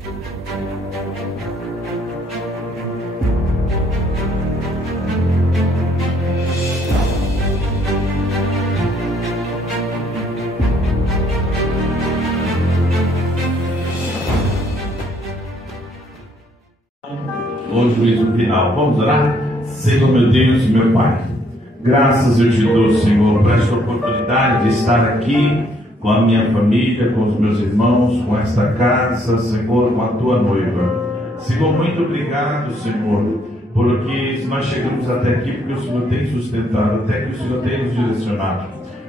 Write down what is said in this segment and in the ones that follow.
O juízo final. Vamos orar? Senhor meu Deus e meu Pai, graças eu te dou, Senhor, por esta oportunidade de estar aqui com a minha família, com os meus irmãos, com esta casa, Senhor, com a tua noiva. Senhor, muito obrigado, Senhor, porque nós chegamos até aqui porque o Senhor tem sustentado, até que o Senhor tem nos direcionado.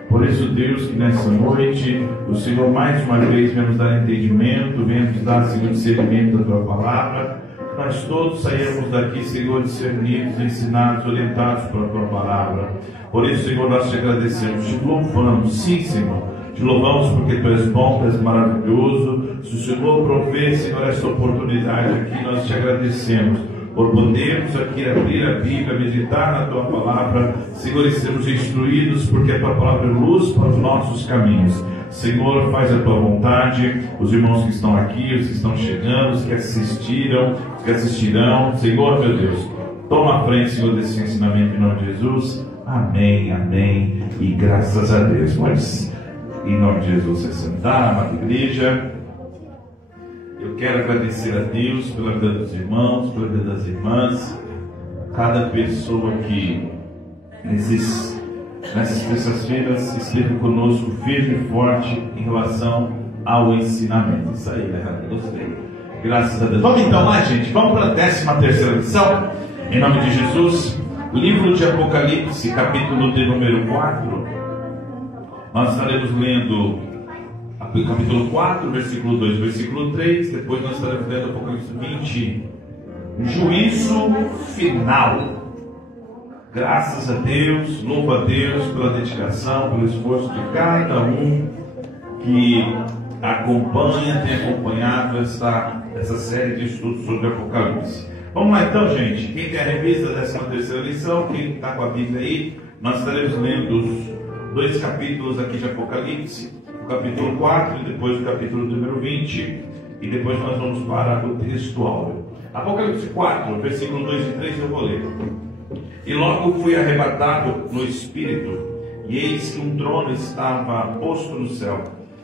Por isso, Deus, que nessa noite o Senhor mais uma vez venha nos dar entendimento, venha nos dar, Senhor, discernimento da tua palavra. Nós todos saímos daqui, Senhor, discernidos, ensinados, orientados pela tua palavra. Por isso, Senhor, nós te agradecemos, te louvamos, sim, Senhor. Te louvamos porque tu és bom, tu és maravilhoso. Se o Senhor provê, Senhor, esta oportunidade aqui, nós te agradecemos por podermos aqui abrir a Bíblia, meditar na tua palavra, Senhor, e sermos instruídos, porque a tua palavra é luz para os nossos caminhos. Senhor, faz a tua vontade. Os irmãos que estão aqui, os que estão chegando, os que assistirão, Senhor, meu Deus, toma a frente, Senhor, desse ensinamento em nome de Jesus. Amém, amém, e graças a Deus. Pode, em nome de Jesus, se sentar, amada igreja. Eu quero agradecer a Deus pela vida dos irmãos, pela vida das irmãs, cada pessoa que nessas terças-feiras esteve conosco firme e forte em relação ao ensinamento. Isso aí, né? Gostei. Graças a Deus. Vamos então lá, gente. Vamos para a 13ª lição. Em nome de Jesus. Livro de Apocalipse, capítulo de número 4. Nós estaremos lendo capítulo 4, versículo 2, versículo 3. Depois nós estaremos lendo Apocalipse 20. Juízo final. Graças a Deus, louvo a Deus pela dedicação, pelo esforço de cada um que acompanha, tem acompanhado essa série de estudos sobre Apocalipse. Vamos lá então, gente. Quem tem a revista da 13ª lição, quem está com a Bíblia aí, nós estaremos lendo os 2 capítulos aqui de Apocalipse, o capítulo 4 e depois o capítulo número 20, e depois nós vamos para o texto áureo. Apocalipse 4, versículo 2 e 3 eu vou ler. E logo fui arrebatado no Espírito, e eis que um trono estava posto no céu,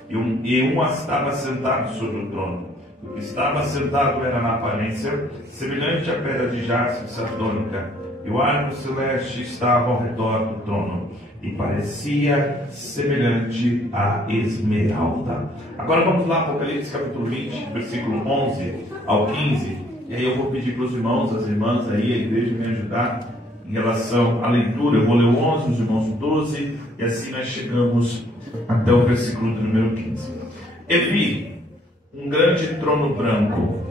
e um estava sentado sobre o trono. O que estava sentado era na aparência semelhante à pedra de jaspe sardônica, e o arco celeste estava ao redor do trono, e parecia semelhante à esmeralda. Agora vamos lá, Apocalipse capítulo 20, versículo 11 ao 15, e aí eu vou pedir para os irmãos, as irmãs aí, a igreja me ajudar em relação à leitura. Eu vou ler o 11, os irmãos o 12, e assim nós chegamos até o versículo do número 15. E vi um grande trono branco,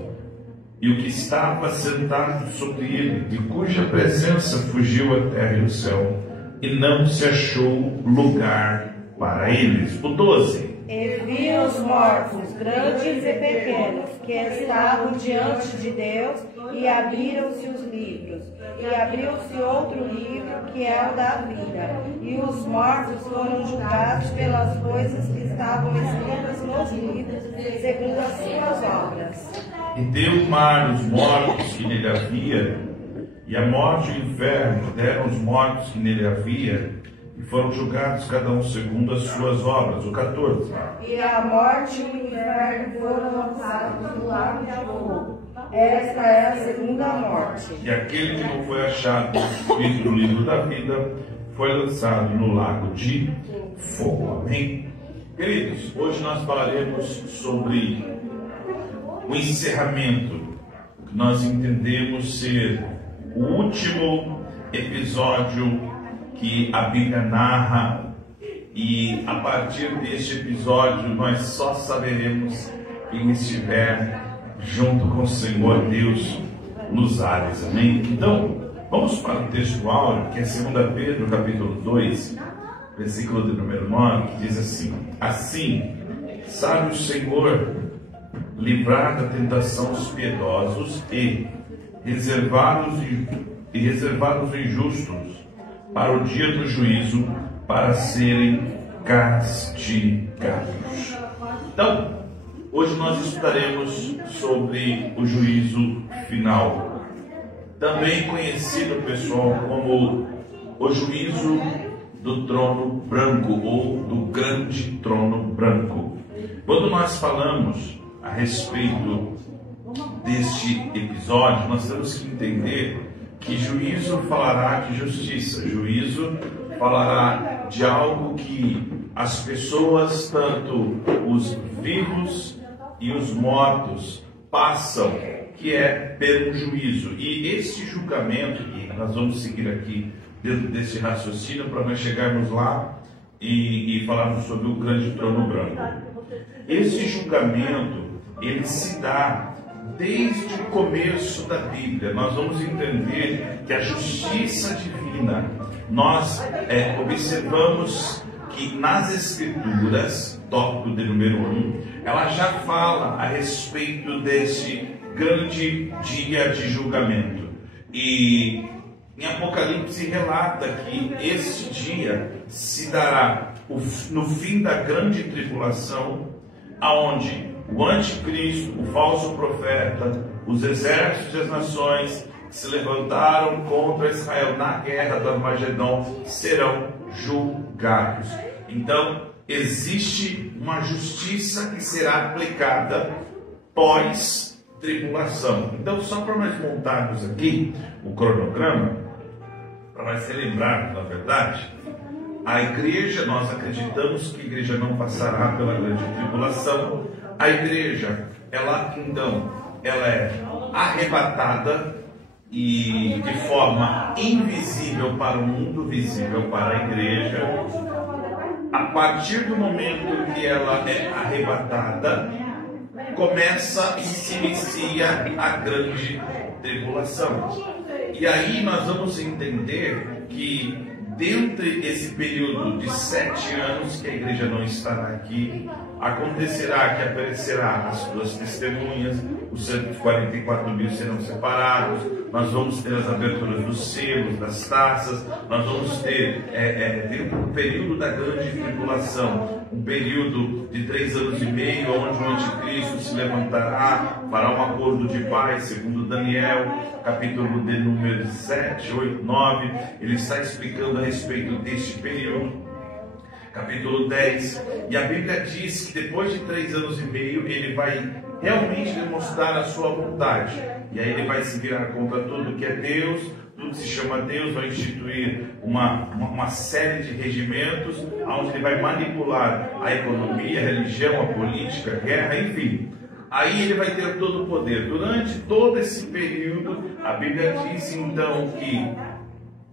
e o que estava sentado sobre ele, de cuja presença fugiu a terra e o céu, e não se achou lugar para eles. O 12. E vi os mortos, grandes e pequenos, que estavam diante de Deus, e abriram-se os livros. E abriu-se outro livro, que é o da vida. E os mortos foram julgados pelas coisas que estavam escritas nos livros, segundo as suas obras. E deu o mar os mortos que nele havia, e a morte e o inferno deram os mortos que nele havia, e foram julgados cada um segundo as suas obras. O 14. E a morte e o inferno foram lançados no lago de fogo. Esta é a segunda morte. E aquele que não foi achado escrito no livro da vida foi lançado no lago de fogo. Amém? Queridos, hoje nós falaremos sobre o encerramento, que nós entendemos ser o último episódio que a Bíblia narra, e a partir deste episódio nós só saberemos quem estiver junto com o Senhor Deus nos ares. Amém? Então, vamos para o texto áureo, que é 2 Pedro, capítulo 2, versículo de número 9, que diz assim: assim, sabe o Senhor livrar da tentação os piedosos e reservar os injustos para o dia do juízo, para serem castigados. Então, Hoje nós estudaremos sobre o juízo final, também conhecido, pessoal, como o juízo do trono branco ou do grande trono branco. Quando nós falamos a respeito deste episódio, nós temos que entender que juízo falará de justiça, juízo falará de algo que as pessoas, tanto os vivos e os mortos, passam, que é pelo juízo. E este julgamento, e nós vamos seguir aqui dentro desse raciocínio para nós chegarmos lá e falarmos sobre o grande trono branco. Esse julgamento, ele se dá desde o começo da Bíblia. Nós vamos entender que a justiça divina, nós observamos que nas Escrituras, tópico de número 1, ela já fala a respeito desse grande dia de julgamento. E em Apocalipse relata que esse dia se dará no fim da grande tribulação, aonde o anticristo, o falso profeta, os exércitos das nações que se levantaram contra Israel na guerra do Armagedon serão julgados. Então, existe uma justiça que será aplicada pós-tribulação. Então, só para nós montarmos aqui o cronograma, para nós relembrarmos, na verdade, a igreja, nós acreditamos que a igreja não passará pela grande tribulação. A igreja, ela é arrebatada e de forma invisível para o mundo, visível para a igreja. A partir do momento que ela é arrebatada, começa e se inicia a grande tribulação. E aí nós vamos entender que dentre esse período de 7 anos que a igreja não estará aqui, acontecerá que aparecerá as duas testemunhas, os 144 mil serão separados, nós vamos ter as aberturas dos selos, das taças, nós vamos ter dentro do período da grande tribulação, um período de 3 anos e meio, onde o anticristo se levantará, fará um acordo de paz, segundo Daniel, capítulo de número 7, 8, 9, ele está explicando a respeito deste período. Capítulo 10, e a Bíblia diz que depois de 3 anos e meio ele vai realmente demonstrar a sua vontade, e aí ele vai se virar contra tudo que é Deus, tudo que se chama Deus, vai instituir uma série de regimentos, onde ele vai manipular a economia, a religião, a política, a guerra, enfim. Aí ele vai ter todo o poder. Durante todo esse período, a Bíblia diz então que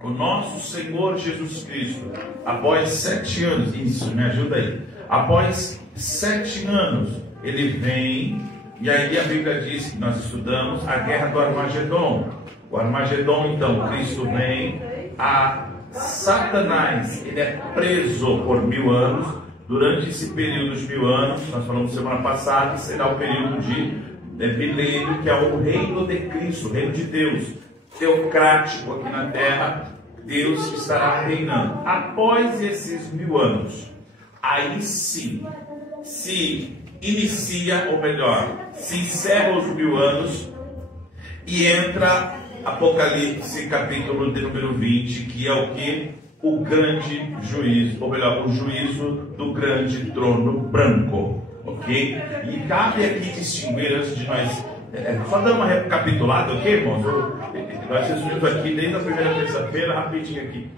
o nosso Senhor Jesus Cristo, após 7 anos, isso, me ajuda aí, após 7 anos, ele vem, e aí a Bíblia diz que nós estudamos a guerra do Armagedon. O Armagedon, então, Cristo vem, a Satanás, ele é preso por 1000 anos, durante esse período de 1000 anos, nós falamos semana passada, será o período de milênio, que é o reino de Cristo, o reino de Deus, teocrático aqui na terra. Deus estará reinando. Após esses 1000 anos, aí sim se inicia, ou melhor, se encerra os 1000 anos e entra Apocalipse, capítulo de número 20, que é o que? O grande juízo, ou melhor, o juízo do grande trono branco, ok? E cabe aqui distinguir, antes de nós só dar uma recapitulada, ok, irmãos? Nós resumimos aqui desde a primeira terça-feira, rapidinho aqui.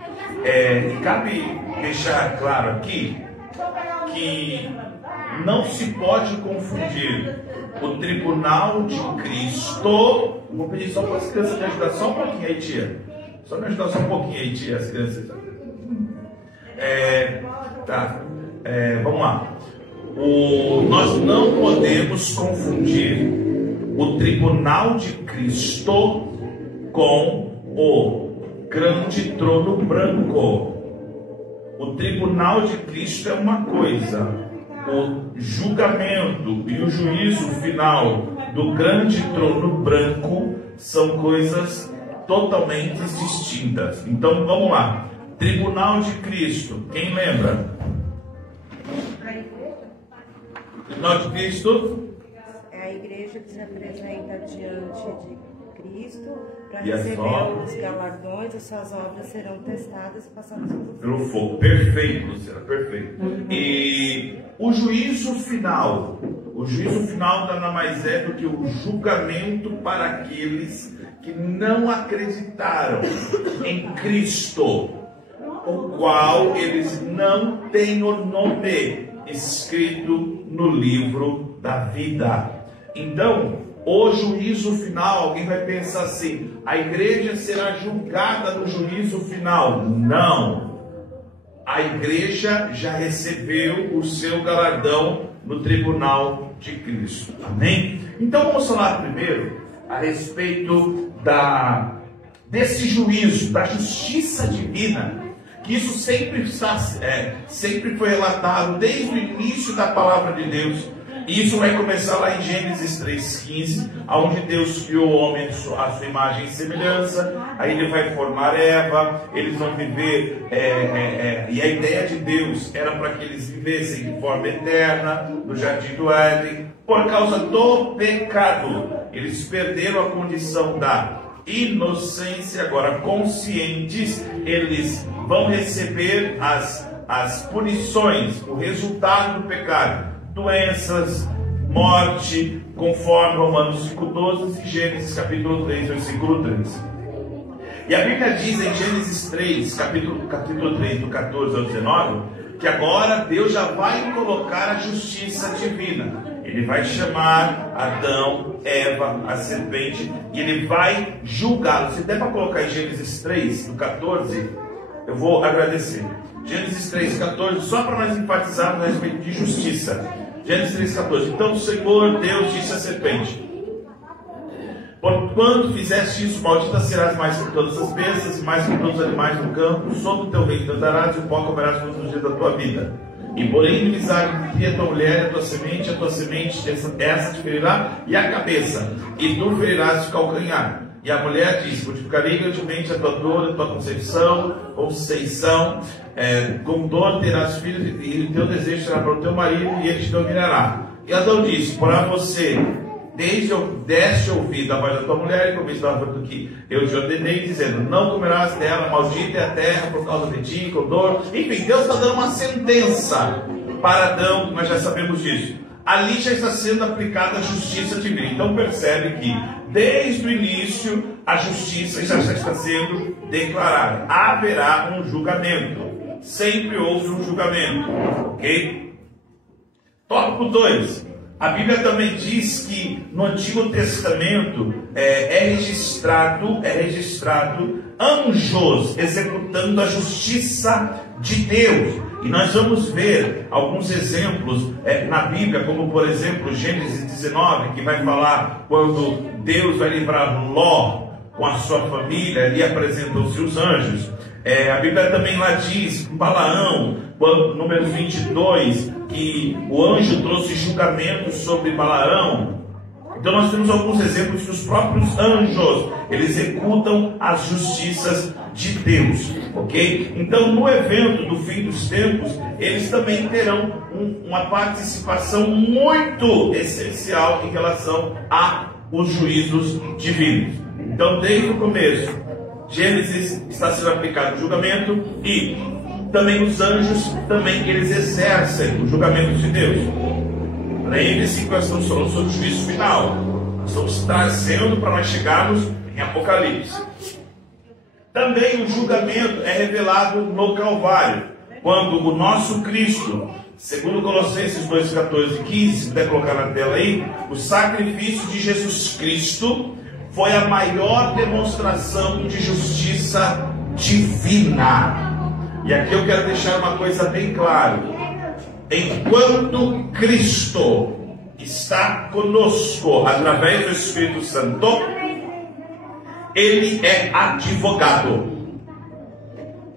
E cabe deixar claro aqui que não se pode confundir o tribunal de Cristo. Vou pedir só para as crianças me ajudar só um pouquinho aí, tia. Só me ajudar só um pouquinho aí, tia, as crianças. Vamos lá. Nós não podemos confundir o tribunal de Cristo com o grande trono branco. O tribunal de Cristo é uma coisa, o julgamento e o juízo final do grande trono branco são coisas totalmente distintas. Então vamos lá. Tribunal de Cristo, quem lembra? Tribunal de Cristo, igreja que se apresenta diante de Cristo para E as receber obras? os galardões, e suas obras serão testadas e passadas Pelo fogo. Perfeito, Luciana, perfeito. E o juízo final nada mais é do que o julgamento para aqueles que não acreditaram em Cristo, o qual eles não têm o nome escrito no livro da vida. Então, o juízo final, alguém vai pensar assim: a igreja será julgada no juízo final? Não. A igreja já recebeu o seu galardão no tribunal de Cristo. Amém? Então vamos falar primeiro a respeito desse juízo, da justiça divina, que isso sempre foi relatado desde o início da palavra de Deus. E isso vai começar lá em Gênesis 3,15, onde Deus criou o homem à sua imagem e semelhança. Aí ele vai formar Eva, eles vão viver, e a ideia de Deus era para que eles vivessem de forma eterna no jardim do Éden. Por causa do pecado, eles perderam a condição da inocência. Agora conscientes, eles vão receber as punições, o resultado do pecado: doenças, morte, conforme Romanos 5,12 e Gênesis capítulo 3, versículo 3. E a Bíblia diz em Gênesis 3, capítulo 3, do 14 ao 19, que agora Deus já vai colocar a justiça divina. Ele vai chamar Adão, Eva, a serpente, e ele vai julgá-los. Se der para colocar em Gênesis 3, do 14, eu vou agradecer. Gênesis 3, 14, só para nós enfatizarmos a respeito de justiça. Gênesis 3, 14. Então o Senhor Deus disse à serpente: porquanto fizeste isso, maldita serás mais que todas as bestas, e mais que todos os animais do campo. Sobre o teu reino andarás, e o pó comerás todos os dias da tua vida. E porém inimizade entre a tua mulher e a tua semente, essa te ferirá, e a cabeça, e tu ferirás o calcanhar. E a mulher disse: multiplicarei grandemente a tua dor, a tua conceição, com dor terás filhos, e o teu desejo será para o teu marido, e ele te dominará. E Adão disse: porá você, deste ouvido a voz da tua mulher, e comeste da árvore do que eu te ordenei, dizendo: não comerás dela, maldita é a terra por causa de ti, com dor. Enfim, Deus está dando uma sentença para Adão, nós já sabemos disso. Ali já está sendo aplicada a justiça divina. Então percebe que desde o início a justiça já está sendo declarada. Haverá um julgamento. Sempre houve um julgamento. Ok? Tópico 2. A Bíblia também diz que no Antigo Testamento é registrado anjos executando a justiça de Deus. E nós vamos ver alguns exemplos na Bíblia, como por exemplo Gênesis 19, que vai falar quando Deus vai livrar Ló com a sua família, ali apresentam-se os anjos. A Bíblia também lá diz, Balaão, número 22, que o anjo trouxe julgamento sobre Balaão. Então nós temos alguns exemplos que os próprios anjos, eles executam as justiças de Deus, ok? Então no evento do fim dos tempos, eles também terão uma participação muito essencial em relação aos juízos divinos. Então desde o começo, Gênesis está sendo aplicado o julgamento, e também os anjos, também eles exercem o julgamento de Deus. Lembre-se que nós estamos falando sobre o juízo final. Nós estamos trazendo para nós chegarmos em Apocalipse. Também o julgamento é revelado no Calvário, quando o nosso Cristo, segundo Colossenses 2, 14 e 15, se puder colocar na tela aí, o sacrifício de Jesus Cristo foi a maior demonstração de justiça divina. E aqui eu quero deixar uma coisa bem clara: enquanto Cristo está conosco através do Espírito Santo, Ele é advogado.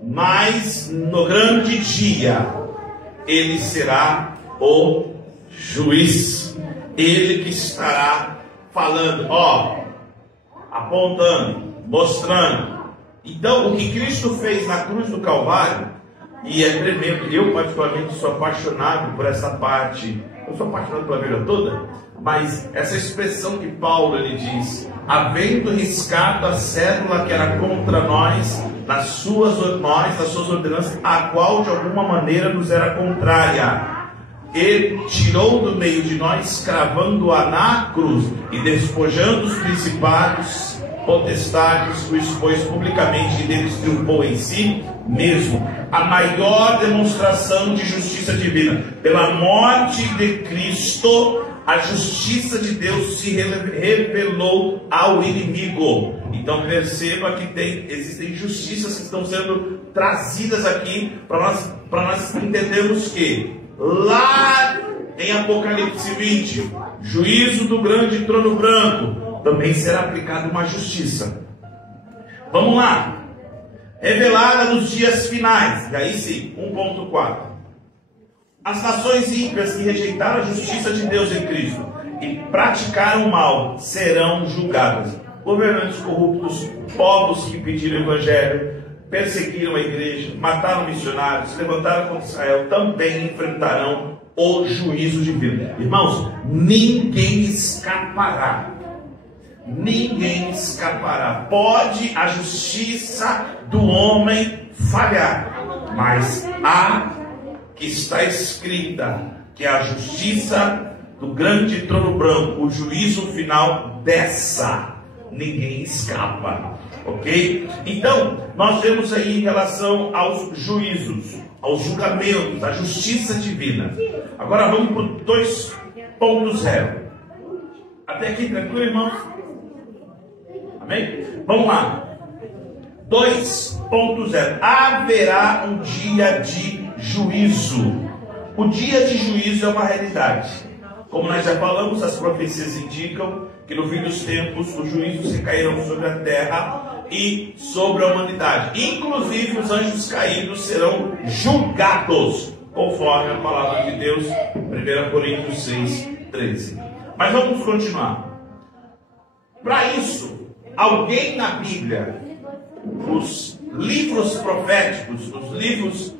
Mas no grande dia, Ele será o juiz. Ele que estará falando, apontando, mostrando. Então, o que Cristo fez na cruz do Calvário, e é tremendo. Eu particularmente sou apaixonado por essa parte. Eu sou apaixonado pela Bíblia toda. Mas essa expressão que Paulo ele diz, havendo riscado a cédula que era contra nós, nas suas ordenanças, a qual de alguma maneira nos era contrária, ele tirou do meio de nós, cravando-a na cruz, e despojando os principados, potestades, o expôs publicamente e deles triunfou em si mesmo. A maior demonstração de justiça divina. Pela morte de Cristo, a justiça de Deus se revelou ao inimigo. Então perceba que existem justiças que estão sendo trazidas aqui para nós entendermos que lá em Apocalipse 20, juízo do grande trono branco, também será aplicada uma justiça. Vamos lá. Revelada nos dias finais. E aí sim, 1.4. As nações ímpias que rejeitaram a justiça de Deus em Cristo e praticaram o mal serão julgadas. Governantes corruptos, povos que impediram o evangelho, perseguiram a igreja, mataram missionários, levantaram contra Israel, também enfrentarão o juízo divino. Irmãos, ninguém escapará. Ninguém escapará. Pode a justiça do homem falhar, mas há que está escrita que a justiça do grande trono branco, o juízo final dessa, ninguém escapa. Ok? Então, nós vemos aí em relação aos juízos, aos julgamentos, à justiça divina. Agora vamos para o 2.0. Até aqui, tranquilo, irmãos? Amém? Vamos lá. 2.0. Haverá um dia de juízo. O dia de juízo é uma realidade. Como nós já falamos, as profecias indicam que no fim dos tempos os juízos se cairão sobre a terra e sobre a humanidade. Inclusive os anjos caídos serão julgados, conforme a palavra de Deus, 1 Coríntios 6:13. Mas vamos continuar. Para isso, alguém na Bíblia, nos livros proféticos, nos livros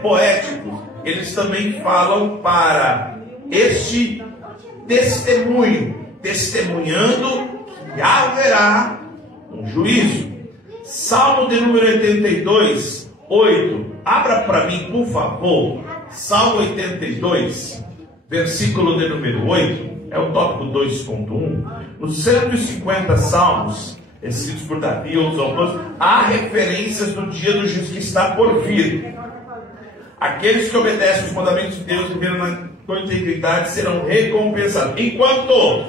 poéticos, eles também falam para este testemunho, testemunhando que haverá um juízo. Salmo de número 82, 8. Abra para mim, por favor. Salmo 82, versículo de número 8. É o tópico 2.1. Nos 150 salmos escritos por Davi e outros autores, há referências do dia do juízo que está por vir. Aqueles que obedecem os mandamentos de Deus e viveram com integridade serão recompensados, enquanto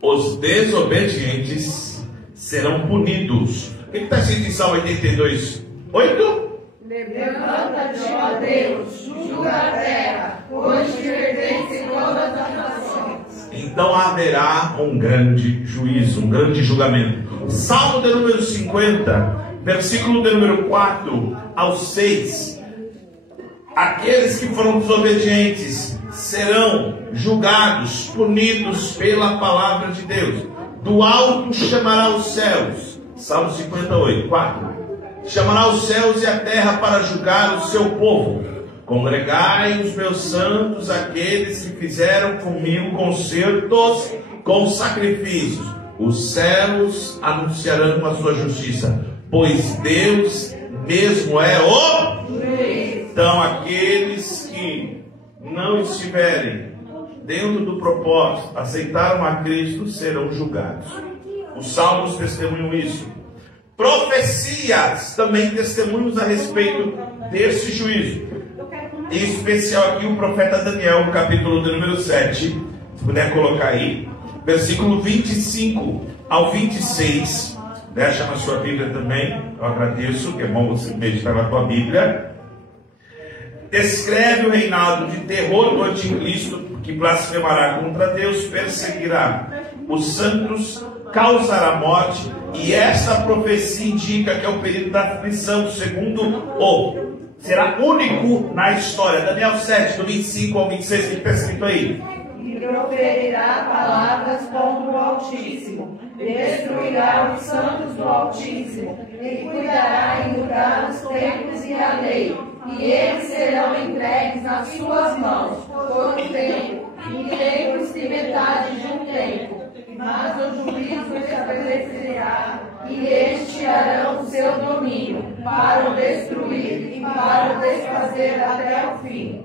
os desobedientes serão punidos. O que está escrito em Salmo 82, 8? Levanta-te, ó Deus, julga a terra, pois te pertencem todas as nações. Então haverá um grande juízo, um grande julgamento. Salmo de número 50, versículo de número 4 ao 6. Aqueles que foram desobedientes serão julgados, punidos pela palavra de Deus. Do alto chamará os céus. Salmo 58, 4. Chamará os céus e a terra para julgar o seu povo. Congregai os meus santos, aqueles que fizeram comigo concertos com sacrifícios. Os céus anunciarão a sua justiça, pois Deus mesmo é o juiz. Então aqueles que não estiverem dentro do propósito, aceitaram a Cristo, serão julgados. Os salmos testemunham isso. Profecias também testemunham a respeito desse juízo. Em especial aqui o profeta Daniel, no capítulo de número 7, se puder colocar aí, versículo 25 ao 26, deixa na sua Bíblia também, eu agradeço, que é bom você meditar na tua Bíblia. Descreve o reinado de terror do anticristo, que blasfemará contra Deus, perseguirá os santos, causará morte, e essa profecia indica que é o período da aflição, segundo será único na história. Daniel 7, do 25 ao 26, o que está escrito aí? E proferirá palavras contra o Altíssimo, destruirá os santos do Altíssimo, e cuidará em mudar os tempos e a lei, e eles serão entregues nas suas mãos por um tempo, em tempos e metade de um tempo, mas o juízo estabelecerá, e estiarão o seu domínio, para o destruir e para o desfazer até o fim.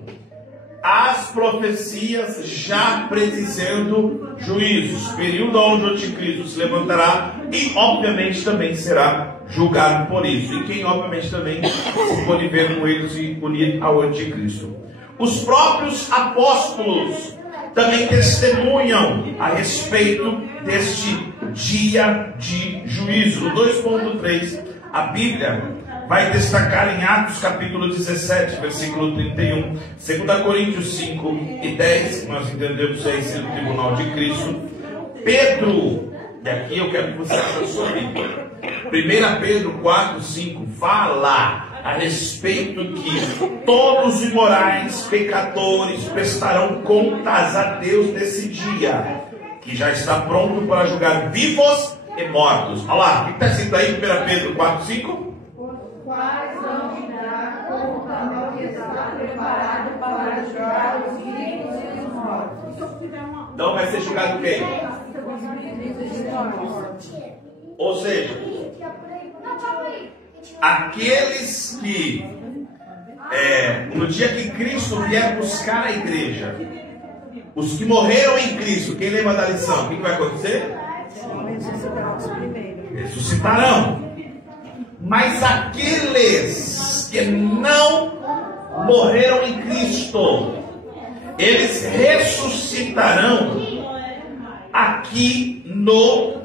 As profecias já predizendo juízos, período onde o anticristo se levantará e obviamente também será julgado por isso. E quem obviamente também se pode ver com eles e unir ao anticristo. Os próprios apóstolos também testemunham a respeito deste dia de juízo. No 2.3, a Bíblia vai destacar em Atos capítulo 17, versículo 31, 2 Coríntios 5 e 10, que nós entendemos aí ser o tribunal de Cristo. Pedro, e aqui eu quero que você abra sua Bíblia. 1 Pedro 4, 5 fala a respeito que todos os imorais, pecadores, prestarão contas a Deus nesse dia, que já está pronto para julgar vivos e mortos. Olha lá, o que está escrito aí, 1 Pedro 4, 5? Quais vão te dar conta ao que está preparado para julgar os vivos e os mortos. Então vai ser julgado quem? Ou seja, aqueles que no dia que Cristo vier buscar a igreja, os que morreram em Cristo, quem lembra da lição? O que vai acontecer? Ressuscitarão. Mas aqueles que não morreram em Cristo, eles ressuscitarão aqui no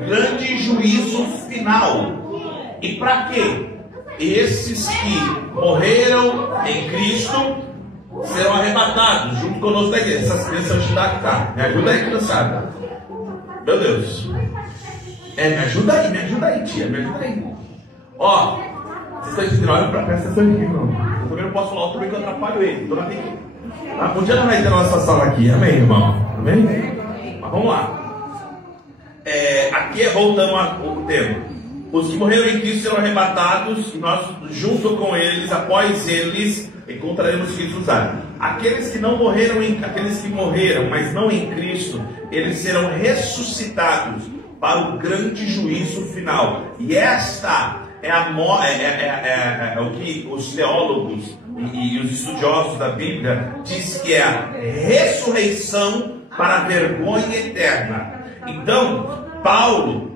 grande juízo final. E para quê? Esses que morreram em Cristo serão arrebatados junto conosco da igreja. Essas crianças vão te dar. Me ajuda aí, criançada. Meu Deus. Me ajuda aí, tia, me ajuda aí. Ó, vocês estão dizendo, olha pra essa aqui, irmão. Eu também não posso falar alto porque eu atrapalho ele. Então, um dia não vai ter nossa sala aqui, amém, irmão? Amém? Mas vamos lá. Aqui voltando ao tema. Os que morreram em Cristo serão arrebatados, e nós, junto com eles, após eles, encontraremos Cristo usado. Aqueles que morreram, mas não em Cristo, eles serão ressuscitados para o grande juízo final. E esta é o que os teólogos e os estudiosos da Bíblia diz que é a ressurreição para a vergonha eterna. Então,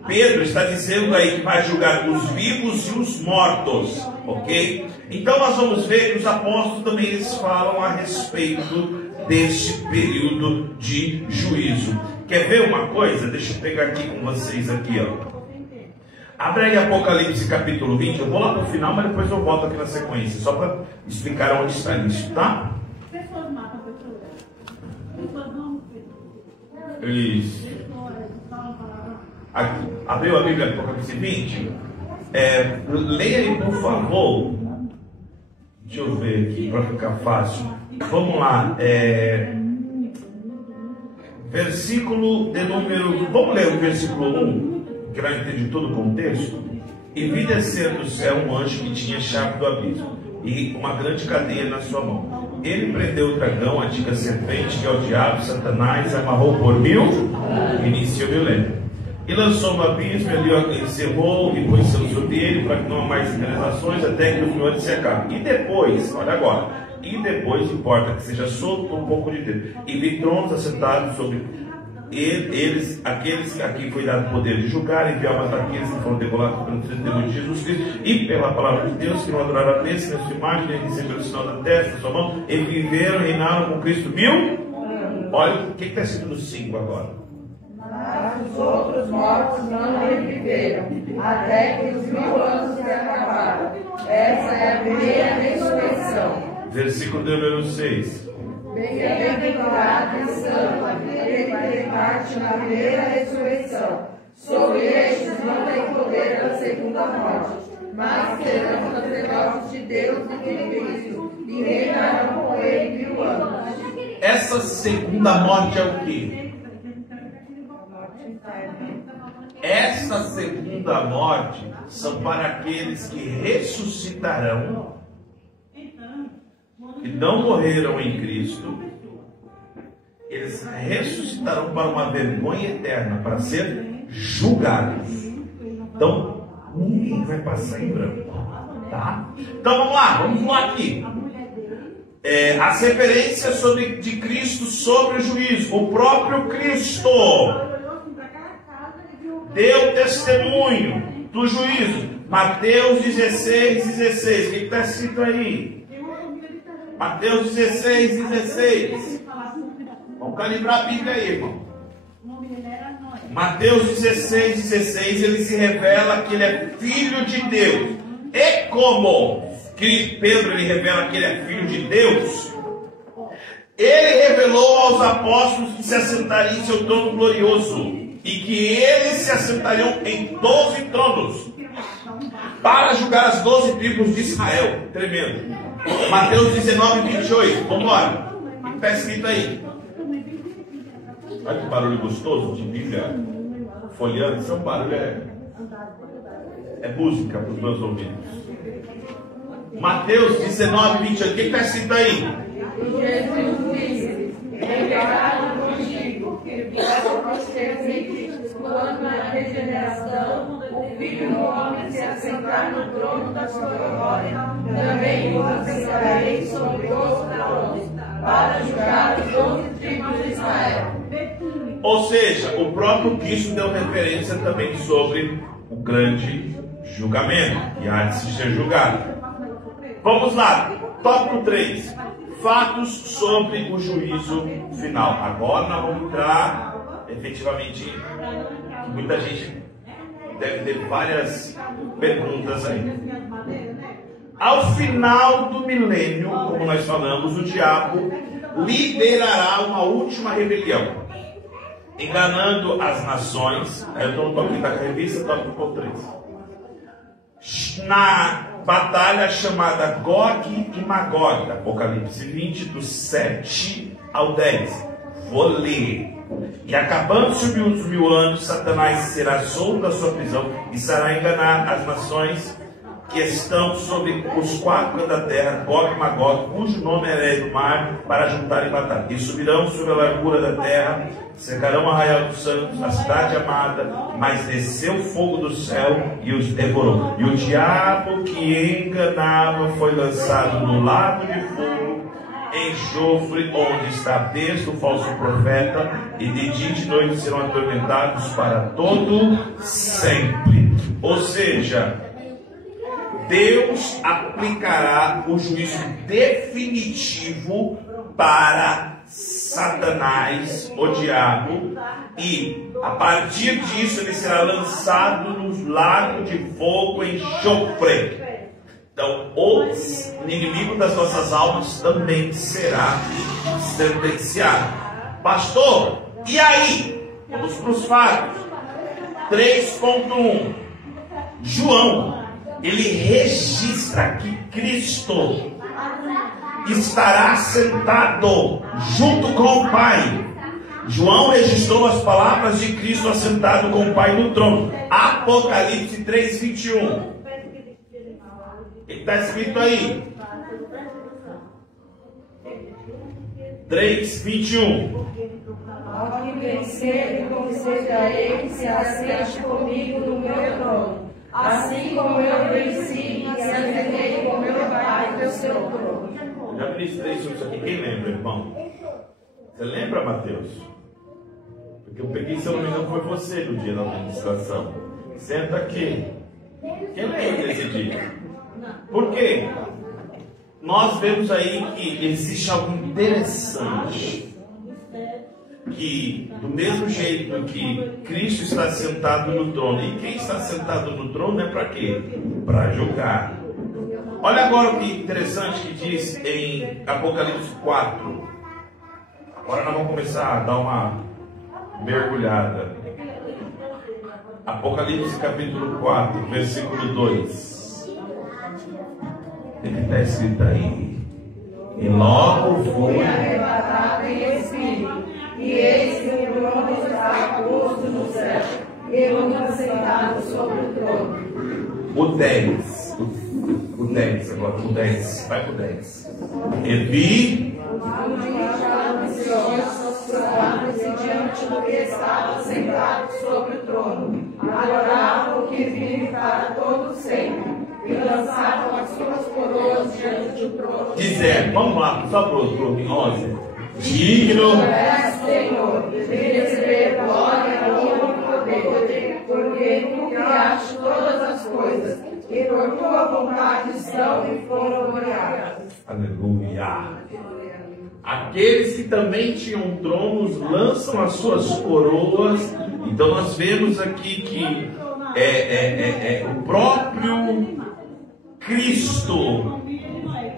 Pedro está dizendo aí que vai julgar os vivos e os mortos, ok? Então nós vamos ver que os apóstolos também eles falam a respeito deste período de juízo. Quer ver uma coisa? Deixa eu pegar aqui com vocês aqui, ó. Abre aí Apocalipse capítulo 20. Eu vou lá para o final, mas depois eu volto aqui na sequência, só para explicar onde está isso, tá? Isso. Aqui, abriu a Bíblia Apocalipse 20? Leia aí, por favor. Deixa eu ver aqui para ficar fácil. Vamos lá. Versículo de número. Vamos ler o versículo 1, que vai entender todo o contexto. E vi descer do céu um anjo que tinha chave do abismo e uma grande cadeia na sua mão. Ele prendeu o dragão, a antiga serpente, que é o diabo, Satanás, amarrou por 1000 e iniciou o milênio. E lançou no abismo, ele encerrou e pôs sobre ele, para que não há mais realizações, até que o Senhor se acabe. E depois, olha agora, importa que seja solto um pouco de tempo. E vi tronos assentados sobre eles, aqueles a quem foi dado o poder de julgar, enviar matar aqueles que foram degolados pelo testemunho de Jesus Cristo e pela palavra de Deus, que não adoraram a Deus, nem a sua imagem, nem receberam o sinal da testa, da sua mão, e viveram, reinaram com Cristo 1000. Olha o que está escrito no 5 agora. Mas os outros mortos não reviveram, até que os 1000 anos se acabaram. Essa é a primeira ressurreição. Versículo número 6. Bem-aventurado e santo aquele que tem parte na primeira ressurreição. Sobre estes não tem poder da segunda morte, mas serão sacerdotes de Deus e de Cristo, e reinarão com ele 1000 anos. Essa segunda morte é o quê? Essa segunda morte são para aqueles que ressuscitarão, que não morreram em Cristo, eles ressuscitarão para uma vergonha eterna, para ser julgados. Então, ninguém vai passar em branco, tá? Então vamos lá aqui. As referências de Cristo sobre o juízo. O próprio Cristo deu testemunho do juízo. Mateus 16:16. O que está escrito aí? Mateus 16:16. Vamos calibrar a Bíblia aí, irmão. Mateus 16:16. Ele se revela que ele é filho de Deus. E como Pedro ele revela que ele é filho de Deus, ele revelou aos apóstolos que se assentariam em seu trono glorioso e que eles se assentariam em 12 tronos para julgar as 12 tribos de Israel. Tremendo. Mateus 19:28. Vamos embora. O que está escrito aí? Olha que barulho gostoso de Bíblia folheando. Isso é um barulho, é música para os meus ouvidos. Mateus 19:28. O que está escrito aí? Jesus disse: em verdade vos digo que vós tereis, quando na regeneração o Filho do Homem se assentar no trono da sua glória, também vos assentareis sobre 12 tronos, para julgar os 12 tribos de Israel. Ou seja, o próprio Cristo deu referência também sobre o grande julgamento, que há de se ser julgado. Vamos lá, tópico 3. Fatos sobre o juízo final. Agora nós vamos entrar, efetivamente, que muita gente deve ter várias perguntas aí. Ao final do milênio, como nós falamos, o diabo liderará uma última rebelião, enganando as nações. Eu estou no tópico da revista, tópico 3. Na batalha chamada Gog e Magog, Apocalipse 20, do 7 ao 10. Vou ler. E acabando-se os 1000 anos, Satanás será solto da sua prisão e será enganar as nações que estão sobre os 4 cantos da terra, Gog e Magog, cujo nome é do mar, para juntar e matar. E subirão sobre a largura da terra, cercarão o arraial dos santos, a cidade amada, mas desceu fogo do céu e os devorou. E o diabo que enganava foi lançado no lago de fogo, enxofre, onde está desde o falso profeta, e de dia e de noite serão atormentados para todo sempre. Ou seja, Deus aplicará o juízo definitivo para Satanás, o diabo, e a partir disso ele será lançado no lago de fogo e enxofre. Então, o inimigo das nossas almas também será sentenciado. Pastor, e aí? Vamos para os fatos. 3.1. João, ele registra que Cristo estará sentado junto com o Pai. João registrou as palavras de Cristo assentado com o Pai no trono. Apocalipse 3:21. O que está escrito aí? 3:21. Ao que vencer, lhe concederei que se assente comigo no meu trono, assim como eu venci e se assentei com meu Pai no seu trono. Já ministrei sobre isso aqui. Quem lembra, irmão? Você lembra, Mateus? Porque eu peguei, se eu não me engano, foi você no dia da administração. Senta aqui. Quem lembra desse dia? Por quê? Nós vemos aí que existe algo interessante. Que do mesmo jeito que Cristo está sentado no trono, e quem está sentado no trono é para quê? Para julgar. Olha agora o que interessante que diz em Apocalipse 4. Agora nós vamos começar a dar uma mergulhada. Apocalipse capítulo 4, versículo 2. Ele está escrito aí: e logo foi arrebatado em espírito, e eis que o trono está posto no céu, e um assentado sobre o trono. O 10. O 10 agora, o 10. Vai pro 10. E vi prostravam-se diante do que estava sentado sobre o trono, adoravam o que vive para todo sempre, e lançavam as suas coroas diante do trono. Dizendo, vamos lá, só para o 11. Digno és, Senhor, de receber glória, honra e poder, porque tu criaste todas as coisas, e por tua vontade estão e foram criadas. Aleluia. Aqueles que também tinham tronos lançam as suas coroas. Então nós vemos aqui que o próprio Cristo,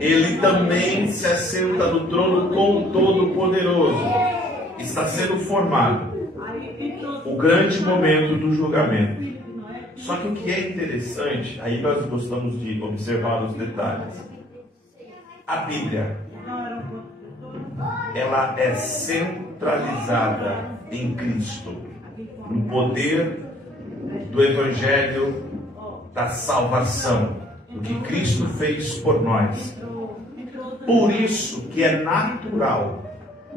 ele também se assenta no trono com o Todo-Poderoso. Está sendo formado o grande momento do julgamento. Só que o que é interessante, aí nós gostamos de observar os detalhes. A Bíblia, ela é centralizada em Cristo, no poder do Evangelho da salvação, do que Cristo fez por nós. Por isso que é natural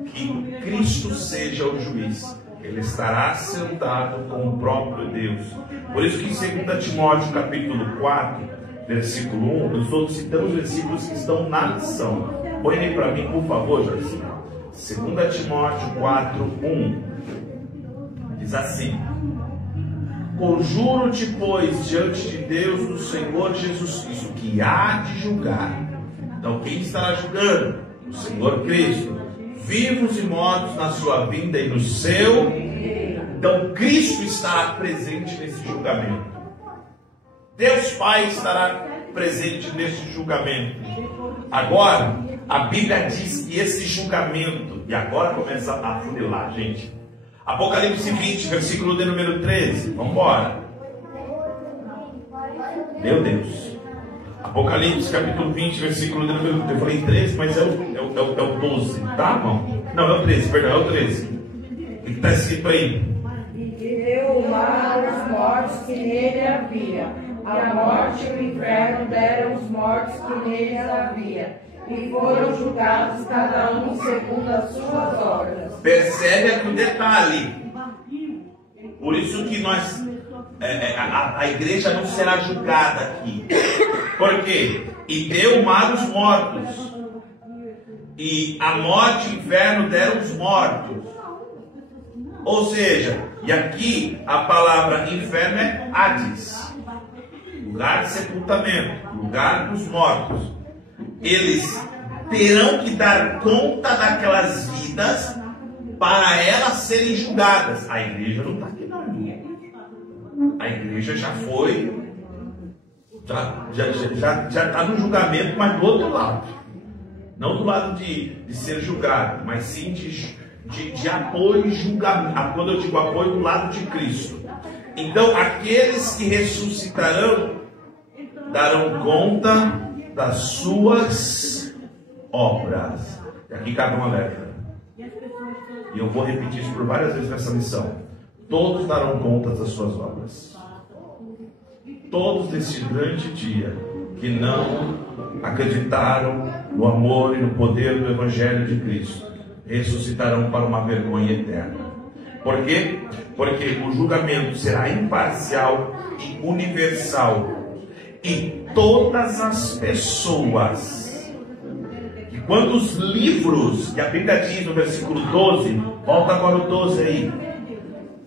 que Cristo seja o juiz. Ele estará sentado com o próprio Deus. Por isso que em 2 Timóteo capítulo 4, versículo 1, eu estou citando os versículos que estão na lição. Põe aí para mim, por favor, Jorginho. 2 Timóteo 4, 1. Diz assim: conjuro-te, pois, diante de Deus, do Senhor Jesus Cristo, que há de julgar. Então, quem estará julgando? O Senhor Cristo. Vivos e mortos na sua vinda e no seu. Então, Cristo estará presente nesse julgamento. Deus Pai estará presente nesse julgamento. Agora, a Bíblia diz que esse julgamento, e agora começa a funilar, gente. Apocalipse 20, versículo de número 13. Vamos embora. Meu Deus. Apocalipse capítulo 20, versículo de número 13. Eu falei 13, mas é o 12, tá, irmão? Não, é o 13, perdão, é o 13. O que está escrito aí? E deu o mar aos mortos que nele havia. A morte e o inferno deram os mortos que nele havia. E foram julgados cada um segundo as suas obras. Percebe aqui o detalhe. Por isso que nós, a igreja não será julgada aqui. Por quê? E deu o mar os mortos. E a morte e o inferno deram os mortos. Ou seja, e aqui a palavra inferno é Hades, lugar de sepultamento, lugar dos mortos. Eles terão que dar conta daquelas vidas para elas serem julgadas. A igreja não está aqui não. A igreja já foi, já está no julgamento, mas do outro lado. Não do lado de ser julgado, mas sim de apoio e julgamento. Quando eu digo apoio, do lado de Cristo. Então, aqueles que ressuscitarão darão conta das suas obras. E aqui cabe uma letra. E eu vou repetir isso por várias vezes nessa missão. Todos darão conta das suas obras. Todos nesse grande dia que não acreditaram no amor e no poder do Evangelho de Cristo, ressuscitarão para uma vergonha eterna. Por quê? Porque o julgamento será imparcial e universal. E todas as pessoas, e quando os livros, que a Bíblia diz no versículo 12, volta agora o 12 aí. O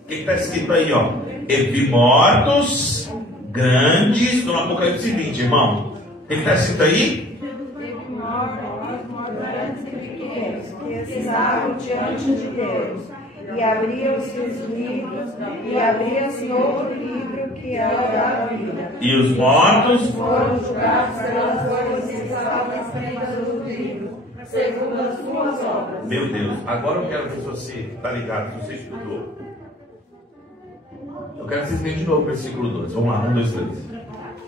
que está escrito aí, ó? E vi mortos grandes, no Apocalipse 20, irmão. O que está escrito aí? Que estavam diante de Deus, e abriam-se os livros, e abria-se outro livro que é o da vida. E os mortos foram julgados pelas coisas que estavam escritas no livro, segundo as suas obras. Meu Deus, agora eu quero que você, está ligado, se você estudou. Eu quero que vocês vejam de novo o versículo 2. Vamos lá, 1, 2, 3.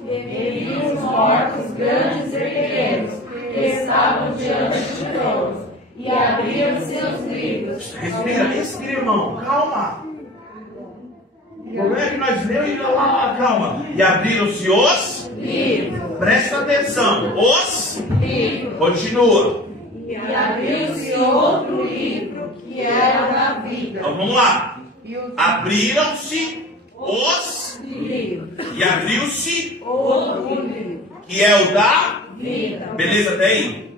E vi os mortos, grandes e pequenos, que estavam diante de tronos, e abriam-se os livros. Respira, irmão, calma. Como é que nós lemos? Calma. E abriram-se os livros. Presta atenção. Os livros. Continua. E abriu-se outro livro que era da vida. Então vamos lá. Abriram-se os livros. E abriu-se Outro livro. que é o da Vida. Beleza até aí?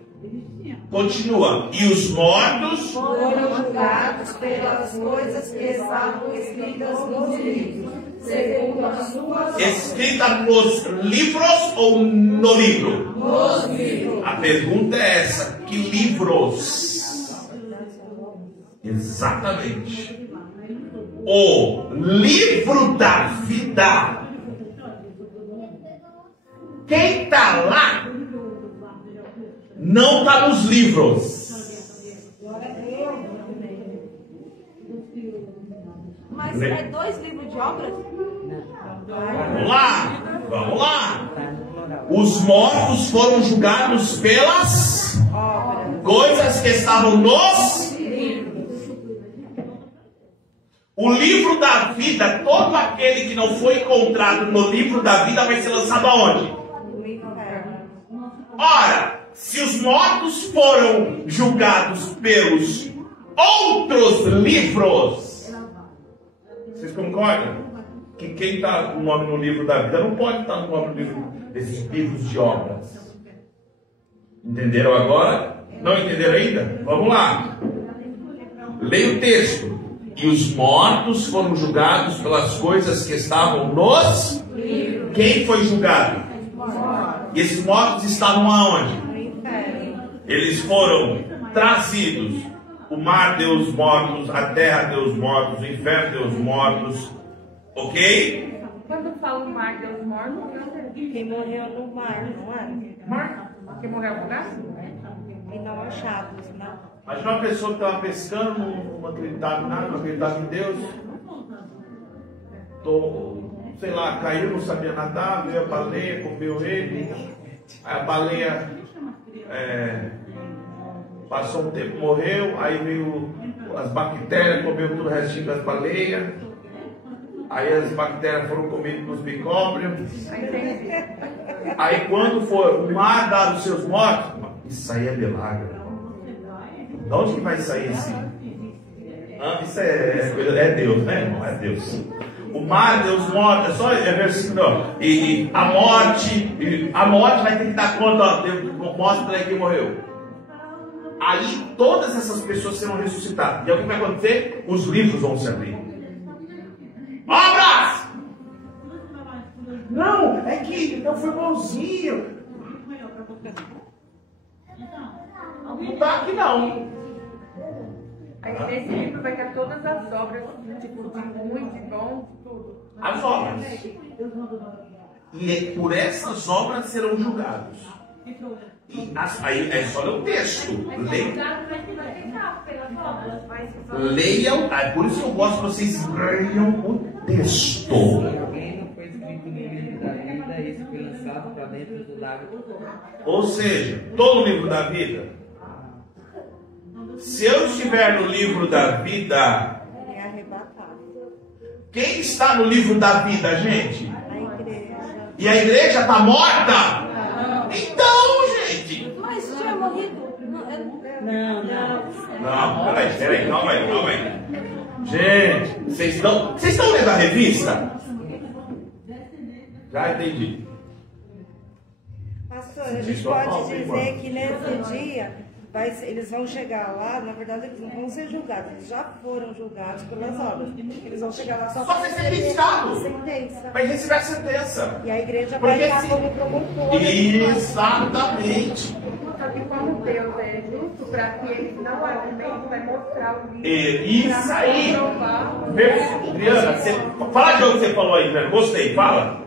Continua. E os mortos Foram julgados pelas coisas que estavam escritas nos livros, segundo as suas escrita nos livros ou no livro? Nos livros. A pergunta é essa: que livros? Exatamente. O livro da vida. Quem está lá não está nos livros. Mas é 2 livros de obras? Vamos lá, vamos lá. Os mortos foram julgados pelas coisas que estavam nos livros. O livro da vida, todo aquele que não foi encontrado no livro da vida vai ser lançado aonde? no inferno. Ora, se os mortos foram julgados pelos outros livros, vocês concordam? Que quem está o nome no livro da vida não pode estar no nome no livro desses livros de obras. Entenderam agora? Não entenderam ainda? Vamos lá. Leia o texto. E os mortos foram julgados pelas coisas que estavam nos... Quem foi julgado? E esses mortos estavam aonde? No inferno. Eles foram trazidos. O mar deu os mortos, a terra deu os mortos, o inferno deu os mortos. Ok? Quando fala o mar Deus morto, Quem morreu no mar, não é? morto, que morreu afogado? E não achados, não. Imagina uma pessoa que estava pescando, não acreditava em nada, não acreditava em Deus. Sei lá, caiu, não sabia nadar, veio a baleia, comeu ele. Aí a baleia passou um tempo, morreu. Aí veio as bactérias, comeu todo o restinho das baleias. Aí as bactérias foram comidas pelos bicóbrios. Aí quando for o mar dar os seus mortos, isso aí é milagre. De onde que vai sair esse? Isso é Deus, né, irmão? É Deus. O mar, Deus morto, é versículo. E a morte vai ter que dar conta, ó, Deus mostra aí quem morreu. Aí todas essas pessoas serão ressuscitadas. E aí o que vai acontecer? Os livros vão se abrir. Obras! Não, é que eu fui bonzinho. Não está aqui não. Aí nesse livro vai ter todas as obras, tipo, de ruim, de bom, de tudo. As obras. E por essas obras serão julgados. E aí é só ler o texto. Leiam. Por isso eu gosto que vocês leiam o texto. Alguém não foi escrito no livro da vida, esse foi lançado para dentro do lago. Ou seja, todo o livro da vida. Se eu estiver no livro da vida, É arrebatado. quem está no livro da vida, gente? A igreja. E a igreja está morta? Então, gente. Mas tinha morrido? Não, peraí, calma aí. Gente, vocês estão lendo a revista? Já entendi. Pastor, a gente pode dizer que nesse dia eles vão chegar lá, na verdade eles não vão ser julgados, eles já foram julgados pelas obras. Eles vão chegar lá só Só para vai ser limitado. sentença. Vai receber a sentença. E a igreja Porque vai estar se- como promotora. Exatamente. Só que como Deus é justo, para que eles não argumentem, vai mostrar o livro. Isso aí. Pra comprovar. Adriana, fala de onde você falou aí, Adriana. Gostei, fala.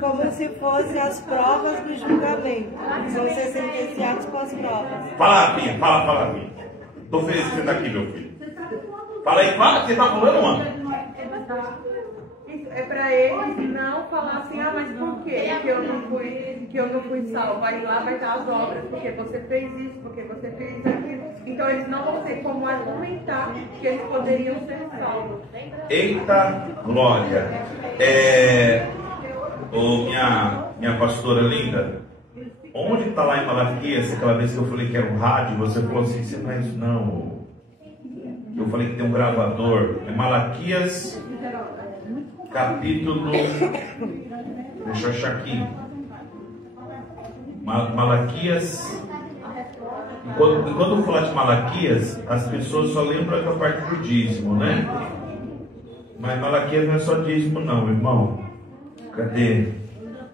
Como se fossem as provas do julgamento. Eles vão ser sentenciados com as provas. Fala, Pinha, fala, Pinha. Tô feliz que você tá aqui, meu filho. Fala aí, fala, você tá falando, mano? É para eles não falar assim, mas por quê que eu não fui salvo? Aí lá vai estar as obras, porque você fez isso, porque você fez aquilo. Então eles não vão ter como argumentar que eles poderiam ser salvos. Eita glória. Minha pastora linda, Onde está lá em Malaquias, aquela vez que eu falei que era um rádio, você falou assim, você não é isso não. Eu falei que tem um gravador. É Malaquias, capítulo... Deixa eu achar aqui. Malaquias... Quando eu falar de Malaquias, as pessoas só lembram da parte do dízimo, né? Mas Malaquias não é só dízimo não, irmão. Cadê?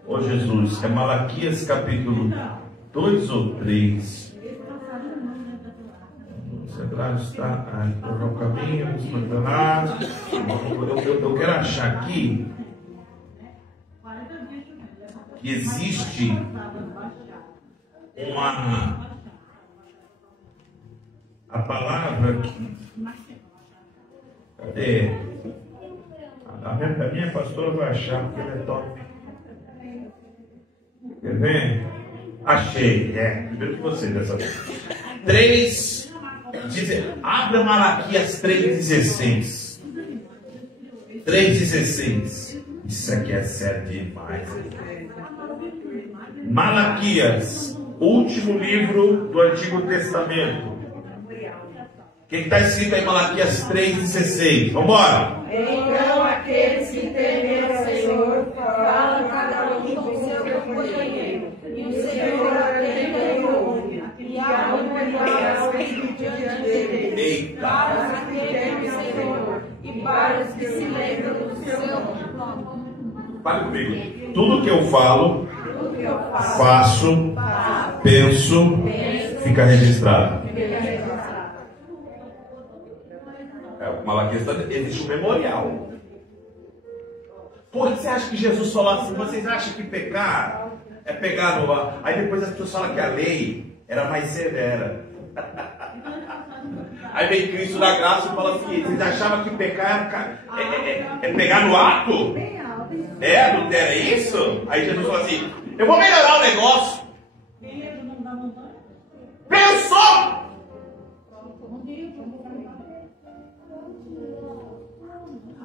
Ô Jesus, é Malaquias capítulo 2 ou 3? Sagrado está no caminho, eu quero achar aqui que existe a palavra que... Cadê? A minha pastora vai achar, porque ela é top. Quer ver? Achei, primeiro que você dessa vez. 3, abra Malaquias 3,16. 3,16. Isso aqui é sério demais. Malaquias, último livro do Antigo Testamento. O que está escrito aí em Malaquias 3,16? Vamos embora. Então aqueles que temem ao Senhor falam cada um com seu companheiro, e o Senhor atenta e ouve, e há um memorial diante dele. Eita! Para os que temem o Senhor e para os que se lembram do seu nome. Fale comigo. Tudo que eu falo, faço, penso, fica registrado. Malaquias, existe um memorial. Por que você acha que Jesus falou assim? Vocês acham que pecar é pegar no... Aí depois as pessoas falam que a lei era mais severa. Aí vem Cristo da graça e fala assim, vocês achavam que pecar é pegar no ato? Adultério, é isso? Aí Jesus fala assim, eu vou melhorar o negócio. Pensou!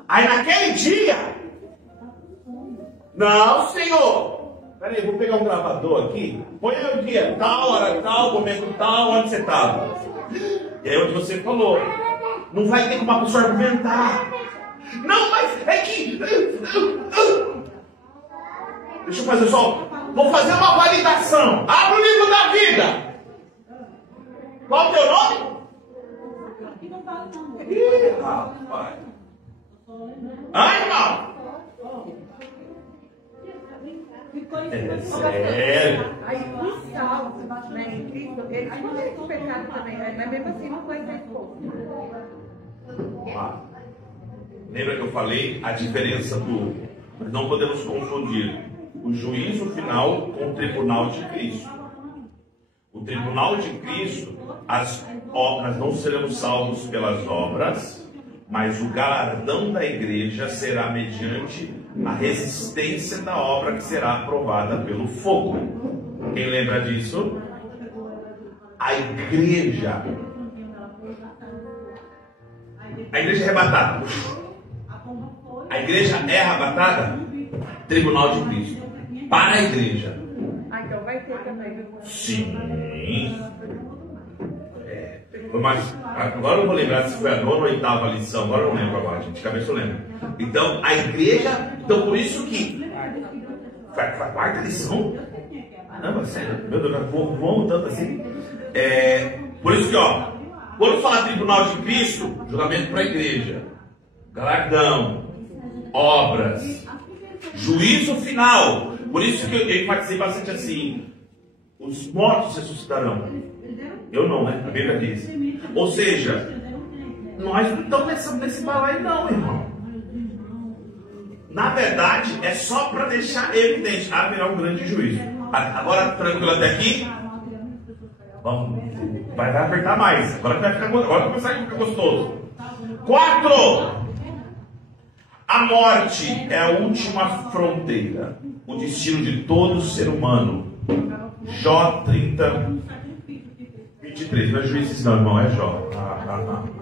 Aí naquele dia, não, Senhor, peraí, vou pegar um gravador aqui, põe o dia, tal, hora tal, momento tal, onde você estava. E aí onde você falou, não vai ter como a pessoa argumentar. Não, mas é que... Deixa eu fazer só, vou fazer uma validação. Abre o livro da vida. Qual o teu nome? Ih, rapaz. Ai, irmão! É sério? Aí os salvos, né, em Cristo, eles cometem esse pecado também, né? Mas mesmo assim não foi exposto. Lembra que eu falei a diferença do... Não podemos confundir o juízo final com o tribunal de Cristo. O tribunal de Cristo, as obras não seremos salvos pelas obras, mas o galardão da igreja será mediante a resistência da obra que será aprovada pelo fogo. Quem lembra disso? A igreja é arrebatada. A igreja é arrebatada? Tribunal de Cristo. Para a igreja. Então vai ter também. Sim. Mas agora eu vou lembrar se foi a 9ª ou 8ª lição. Agora eu não lembro agora, gente. De cabeça eu lembro. Então, a igreja... Então, por isso que... Foi a 4ª lição? Caramba, sério. Meu Deus, voando tanto assim. Por isso que, quando fala tribunal de Cristo, julgamento para a igreja. Galardão. Obras. Juízo final. Por isso que eu enfatizei bastante assim. Os mortos ressuscitarão. Eu não, né? A Bíblia diz. Ou seja, nós não estamos nesse balaio não, irmão. Na verdade, é só para deixar evidente. Haverá um grande juízo. Agora, tranquilo até aqui? Vamos. Vai apertar mais. Agora vai começar a ficar gostoso. 4. A morte é a última fronteira. O destino de todo ser humano. Jó 30:23. Não é Juízes não, irmão, é Jó.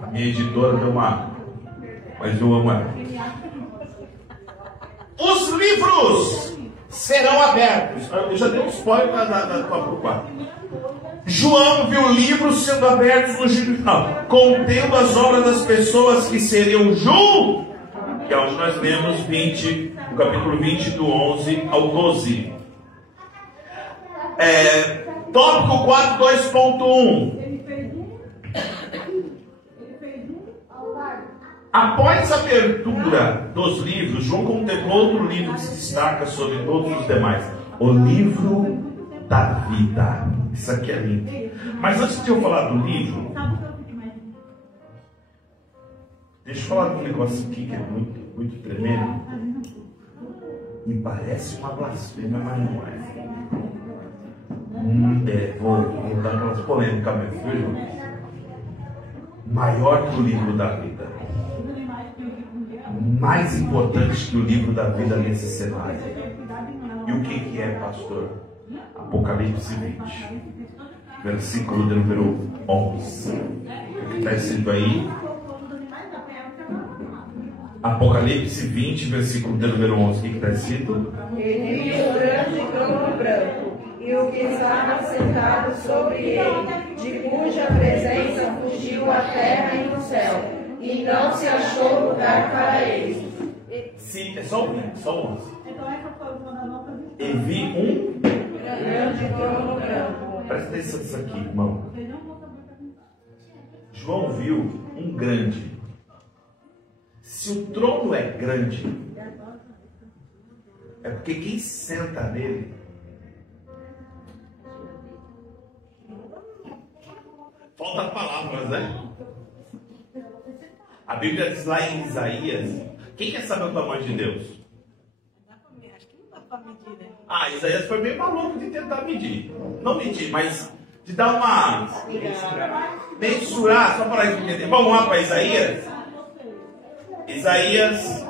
A minha editora deu uma... Mas eu amo ela. Os livros serão abertos. Eu já dei um spoiler da 4x4. João viu livros sendo abertos no jornal, contendo as obras das pessoas que seriam julgadas, que é onde nós lemos o capítulo 20, do 11 ao 12. Tópico 4.2.1. Após a abertura dos livros, João contemplou outro livro que se destaca sobre todos os demais: o livro da vida. Isso aqui é lindo. Mas antes de eu falar do livro, deixa eu falar de um negócio aqui que é muito, muito tremendo. Me parece uma blasfêmia, mas não é. Vou dar aquelas polêmicas mesmo, viu, João? Maior que o livro da vida. Mais importante que o livro da vida nesse cenário. E o que é, pastor? Apocalipse 20, versículo de número 11. Está escrito aí? Apocalipse 20, versículo de número 11. O que está escrito? Ele viu um grande trono branco, e o que estava sentado sobre ele, de cuja presença fugiu a terra e o céu, e não se achou lugar para eles. Sim, é só 11. E vi um grande trono branco. Presta atenção nisso aqui, irmão. João viu um grande. Se o trono é grande, é porque quem senta nele falta palavras, né? A Bíblia diz lá em Isaías. Quem quer saber o tamanho de Deus? Acho que não dá pra medir, né? Isaías foi meio maluco de tentar medir. Não medir, mas de dar uma... mensurar, só para entender. Vamos lá para Isaías? Isaías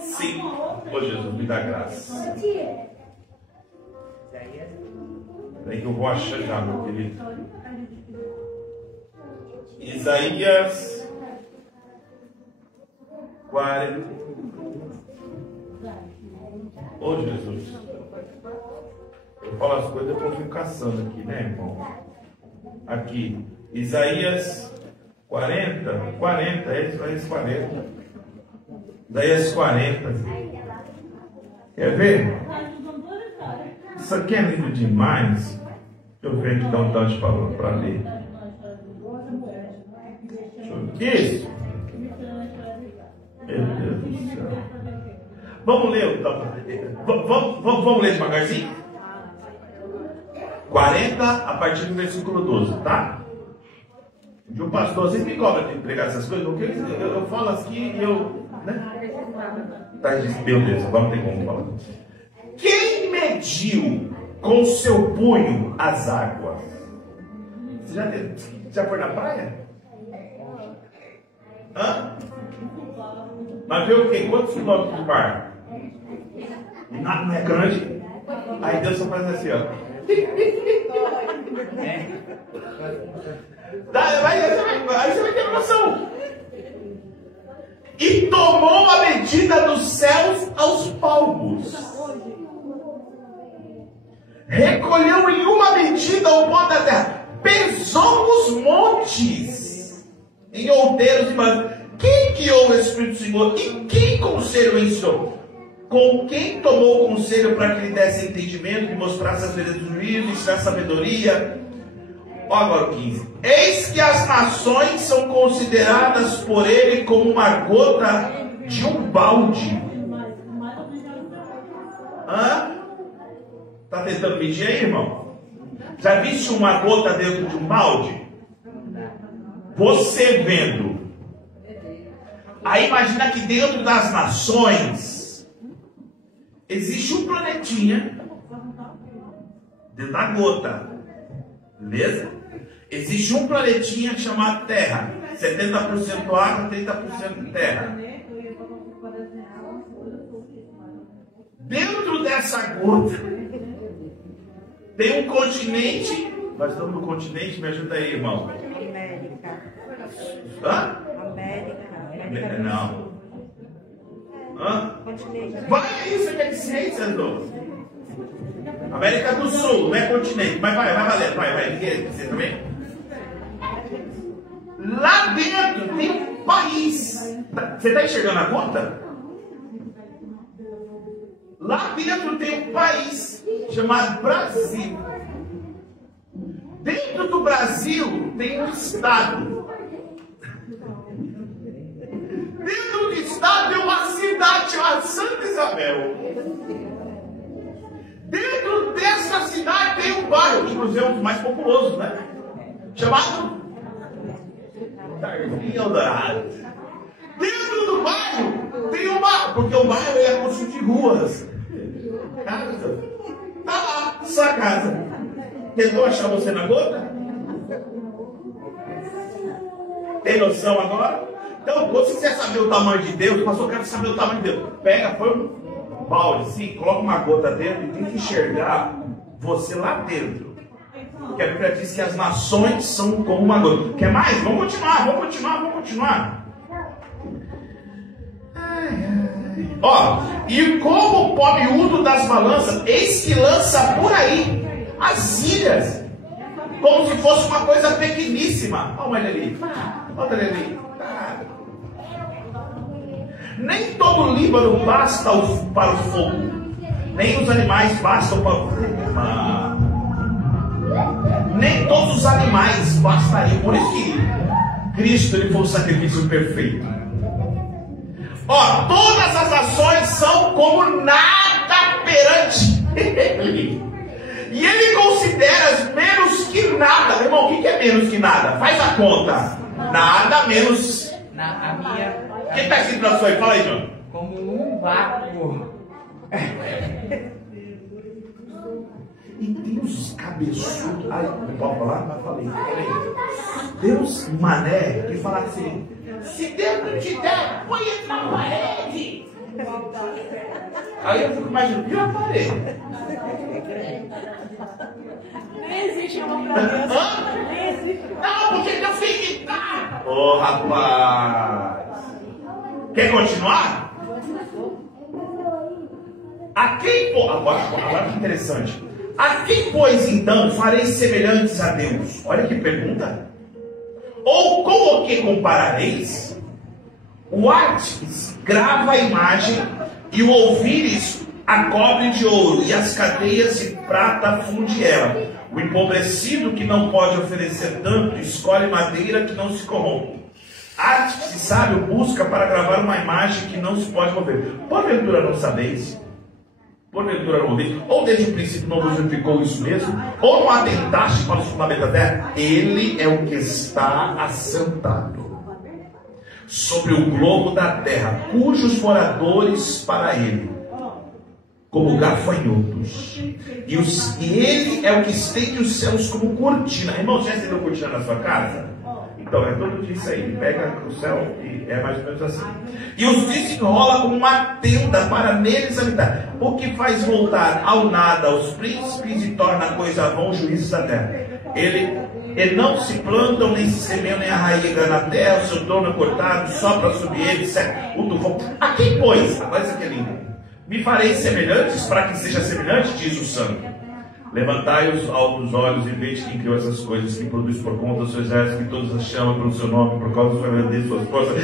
5. Ô Jesus, me dá graça. Peraí que eu vou achar já, meu querido. Isaías 40. Ô Jesus. Eu falo as coisas, eu vou caçando aqui, né, irmão? Aqui. Isaías 40. Isaías 40. Isaías 40. Quer ver? Isso aqui é lindo demais. Deixa eu ver aqui, dá um tanto de palavra para ler. Isso. Meu Deus do céu. Vamos ler. Vamos ler devagarzinho? 40 a partir do versículo 12, tá? De um pastor, vocês me cobram de pregar essas coisas, porque eu falo aqui e eu. Né? Tá, meu Deus, vamos ter como falar. Quem mediu com seu punho as águas? Você já foi na praia? Hã? Mas viu o quê? Quantos quilômetros do mar? Não é grande? Aí Deus só faz assim, ó. Aí você vai ter noção. E tomou a medida dos céus aos palmos. Recolheu em uma medida o pó da terra. Pesou os montes em outeiros e manos. Quem guiou o Espírito do Senhor? E quem conselho ensinou? Com quem tomou conselho para que lhe desse entendimento, que mostrasse as veredas do juízo, ensinasse sabedoria? Olha agora o 15. Eis que as nações são consideradas por ele como uma gota de um balde. Hã? Está tentando medir aí, irmão? Já viste uma gota dentro de um balde? Você vendo. Aí imagina que dentro das nações existe um planetinha dentro da gota. Beleza? Existe um planetinha chamado Terra. 70% água, 30% terra. Dentro dessa gota tem um continente. Nós estamos no continente, me ajuda aí, irmão. América. Hã? América. Não. Hã? continente. Vai aí, você quer dizer, Sandro? América do Sul, não é continente, mas vai valer, vai, ninguém você também. Lá dentro tem um país. Você está enxergando a conta? Lá dentro tem um país chamado Brasil. Dentro do Brasil tem um estado. Dentro do estado tem uma cidade chamada Santa Isabel. Dentro dessa cidade tem um bairro, inclusive é um dos mais populosos, né? Chamado Jardim Eldorado. Dentro do bairro tem uma, porque o bairro é construído de ruas. Casa. Tá lá, sua casa. Tentou achar você na gota? Tem noção agora? Então, quando você quer saber o tamanho de Deus, o pastor quer saber o tamanho de Deus. Pega, põe um balde assim, coloca uma gota dentro e tenta enxergar você lá dentro. Porque a Bíblia diz que as nações são como uma gota. Quer mais? Vamos continuar. Ó, e como o pó miúdo das balanças, eis que lança por aí as ilhas, como se fosse uma coisa pequeníssima. Olha ele ali. Nem todo o Líbano basta para o fogo, nem os animais bastam para o fogo. Nem todos os animais bastariam. Por isso que Cristo ele foi o sacrifício perfeito. Ó, todas as ações são como nada perante Ele. E Ele considera menos que nada. Irmão, o que é menos que nada? Faz a conta. Nada menos. O que está escrito na sua aí? Fala aí, João. Como um vácuo. E Deus cabeçudo. Ai, não pode falar? Mas falei. Deus mané que fala assim: se Deus não te der, põe ele na parede. Aí eu fico imaginando, e a parede? Nem existe amor pra Deus. Nem existe. Não, porque Deus tem que dar. Ô, rapaz. Quer continuar? A quem, agora que interessante. A quem, pois, então, fareis semelhantes a Deus? Olha que pergunta. Ou com o que comparareis? O artes grava a imagem, e o ouvires a cobre de ouro, e as cadeias de prata funde ela. O empobrecido que não pode oferecer tanto, escolhe madeira que não se corrompe. Artífice sábio busca para gravar uma imagem que não se pode mover. Porventura não sabeis? Porventura não ouvis? Ou desde o princípio não vos implicou isso mesmo? Ou não atentaste para os fundamentos da terra? Ele é o que está assentado sobre o globo da terra, cujos moradores para ele, como gafanhotos. E ele é o que estende os céus como cortina. Irmão, já recebeu cortina na sua casa? Então, é todo dia isso aí. Pega o céu e é mais ou menos assim. E os desenrola como uma tenda para neles habitar. O que faz voltar ao nada os príncipes e torna a coisa vã os juízes da terra. Ele não se plantam, nem se semeiam, nem arraiga na terra. O seu trono é cortado, sopra sobre ele, seca o tufão. A quem, pois? Agora isso aqui é lindo. Me farei semelhantes para que seja semelhante, diz o santo. Levantai os altos olhos e vede quem criou essas coisas, que produz por conta dos seus exércitos, que todos as chamam pelo seu nome, por causa da sua grandeza e suas forças,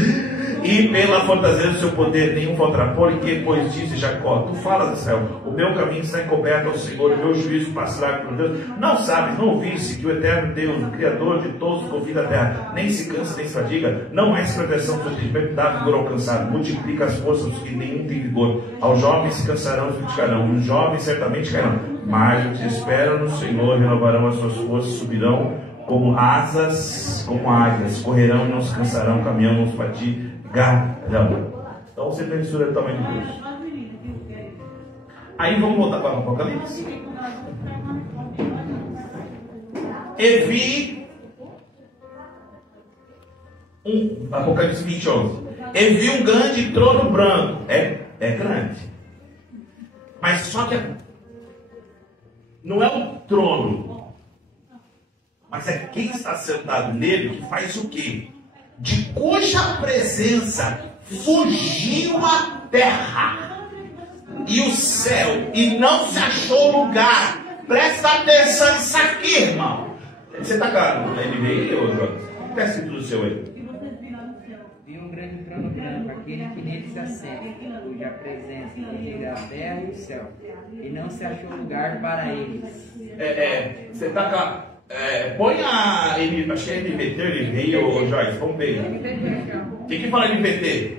e pela fantasia do seu poder, nenhum contrapor, e que, pois, disse Jacó, tu falas, Israel, o meu caminho está encoberto ao Senhor, o meu juízo passará por Deus. Não sabes, não ouviste que o eterno Deus, o Criador de todos, confia a terra, nem se cansa, nem se fadiga, não há expressão do seu entendimento, dá vigor alcançado, multiplica as forças dos que nenhum tem vigor. Aos jovens se cansarão e se fatigarão, os jovens certamente cairão, mas os que esperam no Senhor renovarão as suas forças, subirão como asas, como águias, correrão e não se cansarão, caminhão não se fatigarão. Então você mensura o tamanho de Deus. Aí vamos voltar para o Apocalipse. E vi Apocalipse 20:11. E vi um grande trono branco. É grande. Mas só que não é um trono, mas é quem está sentado nele que faz o quê? De cuja presença fugiu a terra e o céu, e não se achou lugar. Presta atenção nisso aqui, irmão. Você está claro na NVI ou Jonas? O que está escrito no seu aí? Vi um grande trono branco, aquele que nele se assenta, cuja presença inteira a terra e o céu, e não se achou lugar para eles. Você está claro? Põe a acho que é NVT, NVI ou Joyce, vamos ver. O que fala NVT?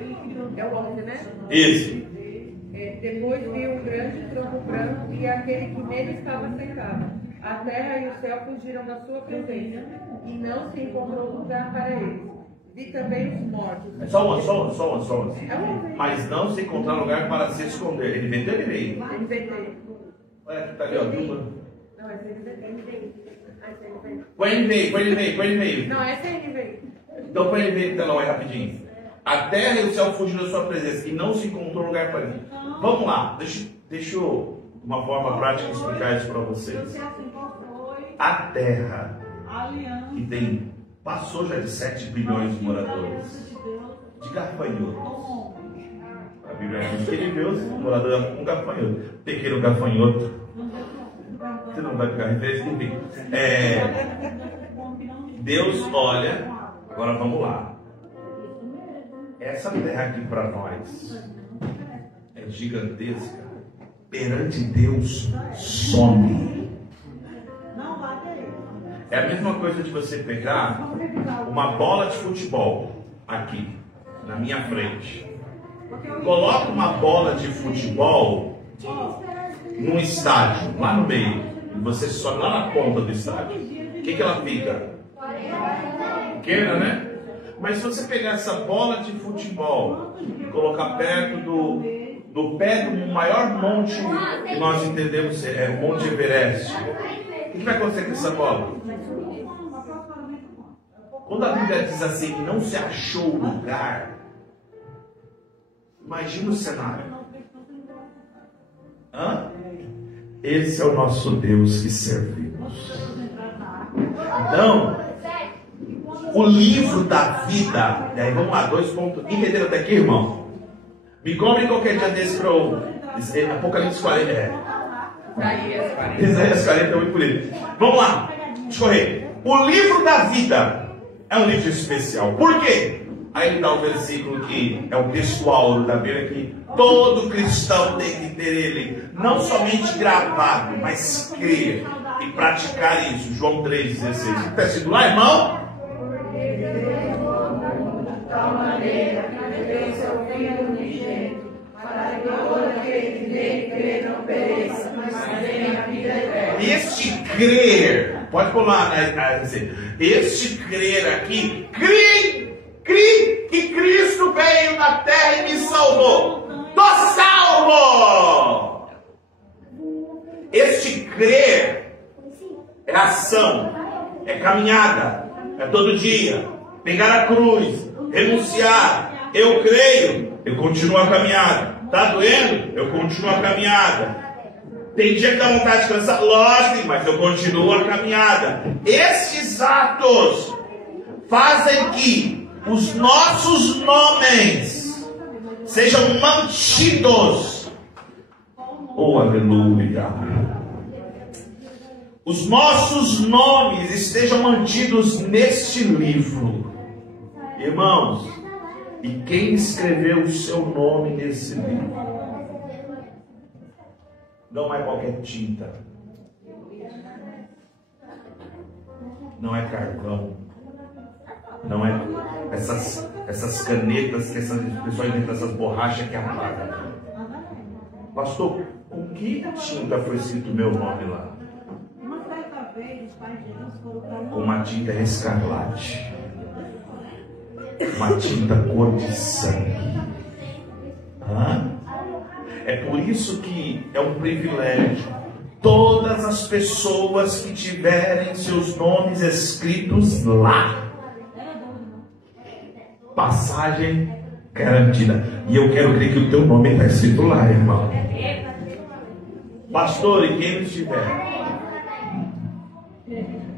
É o 11, né? Isso. Depois vi um grande tronco branco e aquele que nele estava sentado. A terra e o céu fugiram da sua presença, e não se encontrou lugar para eles. Vi também os mortos. Só uma. É o 11. Mas não se encontrar lugar para se esconder. NVT ou NVI? NVT. Olha que tá ali, ó. Não, essa é NVT. Põe NVI. Não, essa é NVI. Então põe NVI então, aí rapidinho. A terra e o céu fugiram da sua presença, e não se encontrou lugar para ele. Vamos lá, deixa eu uma forma prática explicar isso para vocês. A terra, que passou já de 7 bilhões de moradores, de gafanhotos. A Bíblia diz que ele vê os moradores com gafanhoto. Pequeno gafanhoto. Você não vai pegar referência, enfim. Deus olha, agora vamos lá. Essa terra aqui para nós é gigantesca. Perante Deus, some. É a mesma coisa de você pegar uma bola de futebol aqui, na minha frente. Coloca uma bola de futebol num estádio, lá no meio, e você sobe lá na ponta do estádio. O que ela fica? Pequena, né? Mas se você pegar essa bola de futebol e colocar perto do pé do maior monte que nós entendemos é o Monte Everest, o que vai acontecer com essa bola? Quando a Bíblia diz assim, não se achou lugar, imagina o cenário. Esse é o nosso Deus que servimos. Então, o livro da vida. E aí vamos lá, 2 pontos. Entenderam até aqui, irmão? Me cobre qualquer dia desse para o Apocalipse 40. Isaías 40 é muito bonito. Vamos lá, deixa eu correr. O livro da vida é um livro especial. Por quê? Aí ele dá um versículo que é o textual da Bíblia, que todo cristão tem que ter ele, não somente gravado, mas crer e praticar isso. João 3,16. Está escrito lá, irmão? Tal maneira que deu seu filho unigênito, para que todo aquele que nele crê não pereça, mas tenha a vida eterna. Este crer, pode pular, né? Este crer aqui, crie que Cristo veio na terra e me salvou. Tô salvo! Este crer é ação, é caminhada, é todo dia. Pegar a cruz, renunciar. Eu creio, eu continuo a caminhada. Está doendo? Eu continuo a caminhada. Tem dia que dá vontade de cansar? Lógico, mas eu continuo a caminhada. Estes atos fazem que os nossos nomes sejam mantidos. Oh, aleluia! Os nossos nomes estejam mantidos neste livro. Irmãos, e quem escreveu o seu nome nesse livro? Não é qualquer tinta. Não é carvão. Não é essas canetas que essas pessoas inventam, essas borrachas que apagam. Pastor, com que tinta foi escrito o meu nome lá? Com uma tinta escarlate. Uma tinta cor de sangue. É por isso que é um privilégio. Todas as pessoas que tiverem seus nomes escritos lá, passagem garantida. E eu quero crer que o teu nome está escrito lá, irmão. Pastor, e quem não estiver?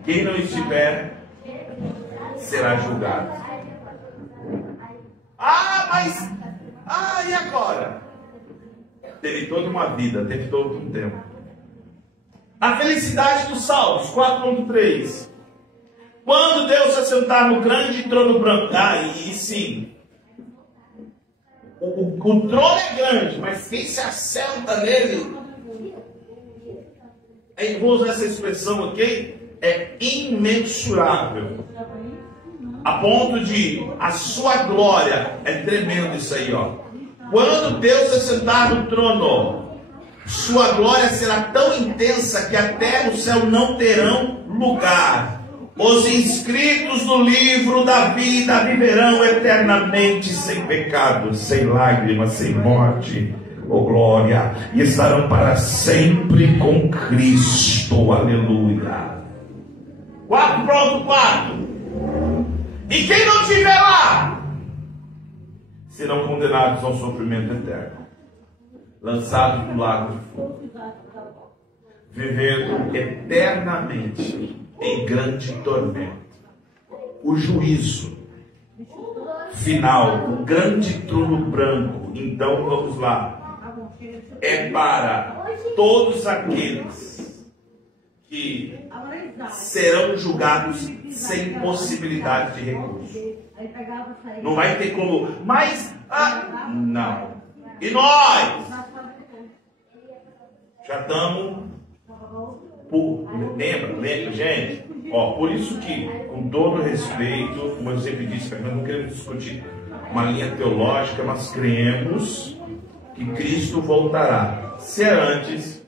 Quem não estiver será julgado. E agora? teve toda uma vida, teve todo um tempo. A felicidade dos salvos, 4.3. Quando Deus se assentar no grande trono branco. E sim, o trono é grande, mas quem se assenta nele, eu vou usar essa expressão aqui, é imensurável. A ponto de a sua glória, é tremendo isso aí, ó. Quando Deus se assentar no trono, sua glória será tão intensa que a terra e o céu não terão lugar. Os inscritos no livro da vida viverão eternamente sem pecado, sem lágrimas, sem morte, oh glória, e estarão para sempre com Cristo, aleluia. 4.4. E quem não estiver lá serão condenados ao sofrimento eterno, lançados no lago de fogo, vivendo eternamente em grande tormento. O juízo final, o grande trono branco, então vamos lá, é para todos aqueles que serão julgados sem possibilidade de recurso. Não vai ter como, mas não. E nós já estamos lembra, gente, por isso que, com todo respeito, como eu sempre disse, nós não queremos discutir uma linha teológica, mas cremos que Cristo voltará. Se é antes,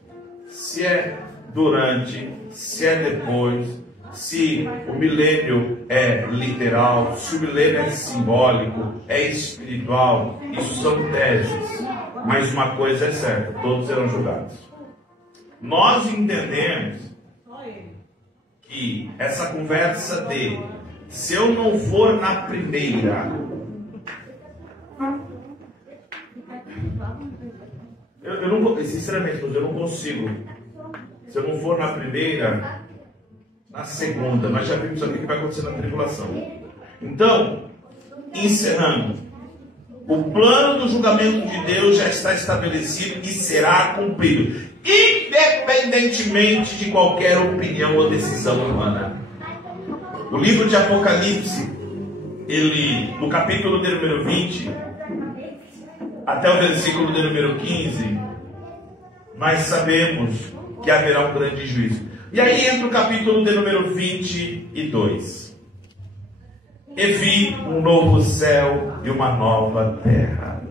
se é durante, se é depois, se o milênio é literal, se o milênio é simbólico, é espiritual, isso são teses. Mas uma coisa é certa, todos serão julgados. Nós entendemos que essa conversa de se eu não for na primeira, eu não, sinceramente, eu não consigo. Se eu não for na primeira, na segunda, nós já vimos aqui o que vai acontecer na tribulação. Então, encerrando, o plano do julgamento de Deus já está estabelecido e será cumprido, independentemente de qualquer opinião ou decisão humana. O livro de Apocalipse, no capítulo de número 20, até o versículo de número 15, nós sabemos que haverá um grande juízo. E aí entra o capítulo de número 22. E vi um novo céu e uma nova terra.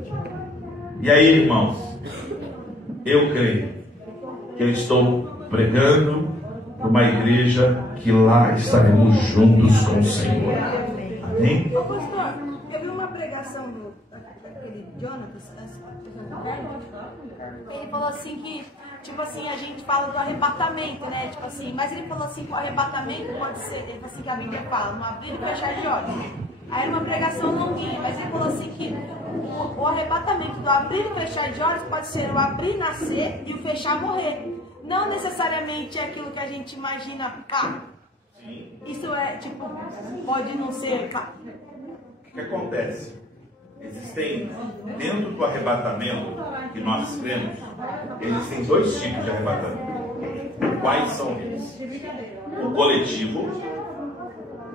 E aí, irmãos, eu creio que eu estou pregando para uma igreja que lá estaremos juntos com o Senhor. Amém? Ô pastor, eu vi uma pregação daquele Jonatas. Ele falou assim que, tipo assim, a gente fala do arrebatamento, né? Tipo assim, mas ele falou assim que o arrebatamento pode ser, ele falou assim que a Bíblia fala, no abrir e fechar de olhos. Aí era uma pregação longuinha, mas ele falou assim que o arrebatamento do abrir e fechar de olhos pode ser o abrir nascer e o fechar morrer. Não necessariamente é aquilo que a gente imagina, isso é, tipo, pode não ser, O que acontece? Existem, dentro do arrebatamento que nós cremos, existem dois tipos de arrebatamento. Quais são eles? O coletivo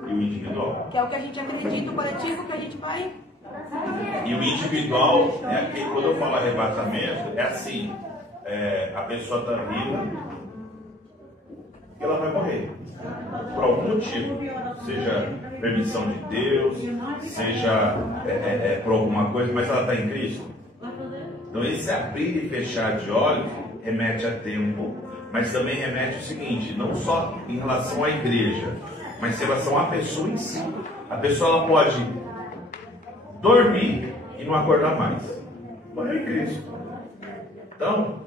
e o individual. que é o que a gente acredita, o coletivo que a gente vai... E o individual, quando eu falo arrebatamento, é assim, a pessoa está viva e ela vai morrer. Por algum motivo, seja permissão de Deus, seja por alguma coisa, mas ela está em Cristo. Então esse abrir e fechar de olhos remete a tempo, mas também remete ao seguinte, não só em relação à igreja, mas em relação à pessoa em si. A pessoa ela pode dormir e não acordar mais. Morreu em Cristo. Então,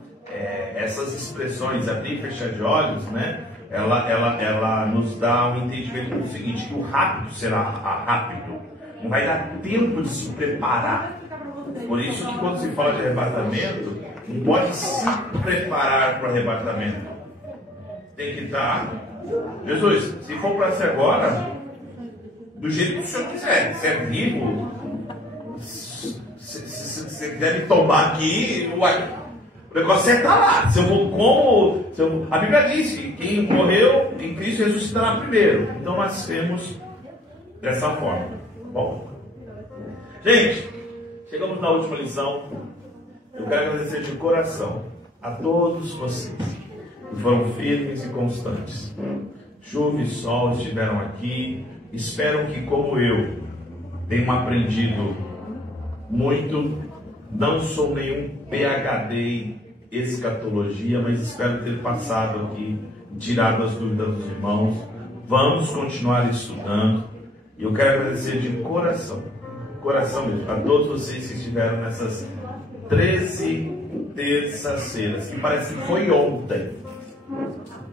essas expressões, abrir e fechar de olhos, né? Ela nos dá um entendimento do seguinte, que o rápido será rápido. Não vai dar tempo de se preparar. Por isso que quando se fala de arrebatamento, não pode se preparar para o arrebatamento. Tem que estar... Jesus, se for para ser agora, do jeito que o Senhor quiser. Se é vivo, você deve tomar aqui, O negócio é estar lá. A Bíblia diz que quem morreu em Cristo ressuscitará primeiro. Então nós temos dessa forma. Bom, gente, chegamos na última lição. Eu quero agradecer de coração a todos vocês que foram firmes e constantes. Chuva e sol estiveram aqui. Espero que, como eu, tenham aprendido muito. Não sou nenhum PhD em escatologia, mas espero ter passado aqui, tirado as dúvidas dos irmãos. Vamos continuar estudando. E eu quero agradecer de coração mesmo, a todos vocês que estiveram nessas 13 terças-feiras, que parece que foi ontem.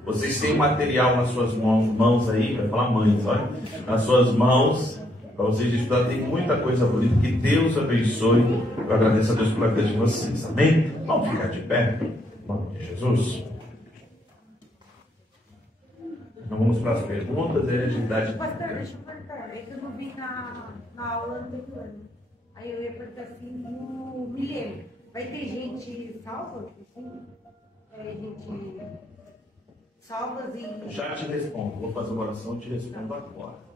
Vocês têm material nas suas mãos aí, vai falar mães, olha, nas suas mãos, para vocês estudar, tem muita coisa bonita. Que Deus abençoe. Eu agradeço a Deus pela vida de vocês, amém? Vamos ficar de pé, em nome de Jesus. Então vamos para as perguntas e a gente dá de... Pastor, deixa eu perguntar, é que eu não vi na aula anterior. Aí eu ia perguntar assim, no milênio, vai ter gente salva? Assim? Gente salvas e... Já te respondo, vou fazer uma oração e te respondo agora.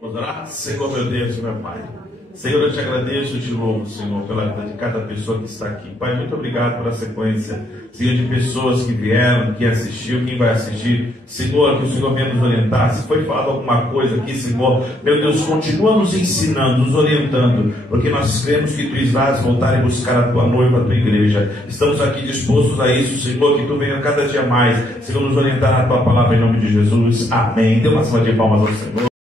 Vamos orar? Senhor, meu Deus e meu Pai. Senhor, eu te agradeço e te louvo, Senhor, pela vida de cada pessoa que está aqui. Pai, muito obrigado pela sequência, Senhor, de pessoas que vieram, que assistiu, quem vai assistir. Senhor, que o Senhor venha nos orientar. Se foi falado alguma coisa aqui, Senhor, meu Deus, continua nos ensinando, nos orientando, porque nós cremos que Tu irás voltar e buscar a Tua noiva, a Tua igreja. Estamos aqui dispostos a isso, Senhor, que Tu venha cada dia mais, Senhor, nos orientar a Tua palavra em nome de Jesus. Amém. Dê uma salva de palmas ao Senhor.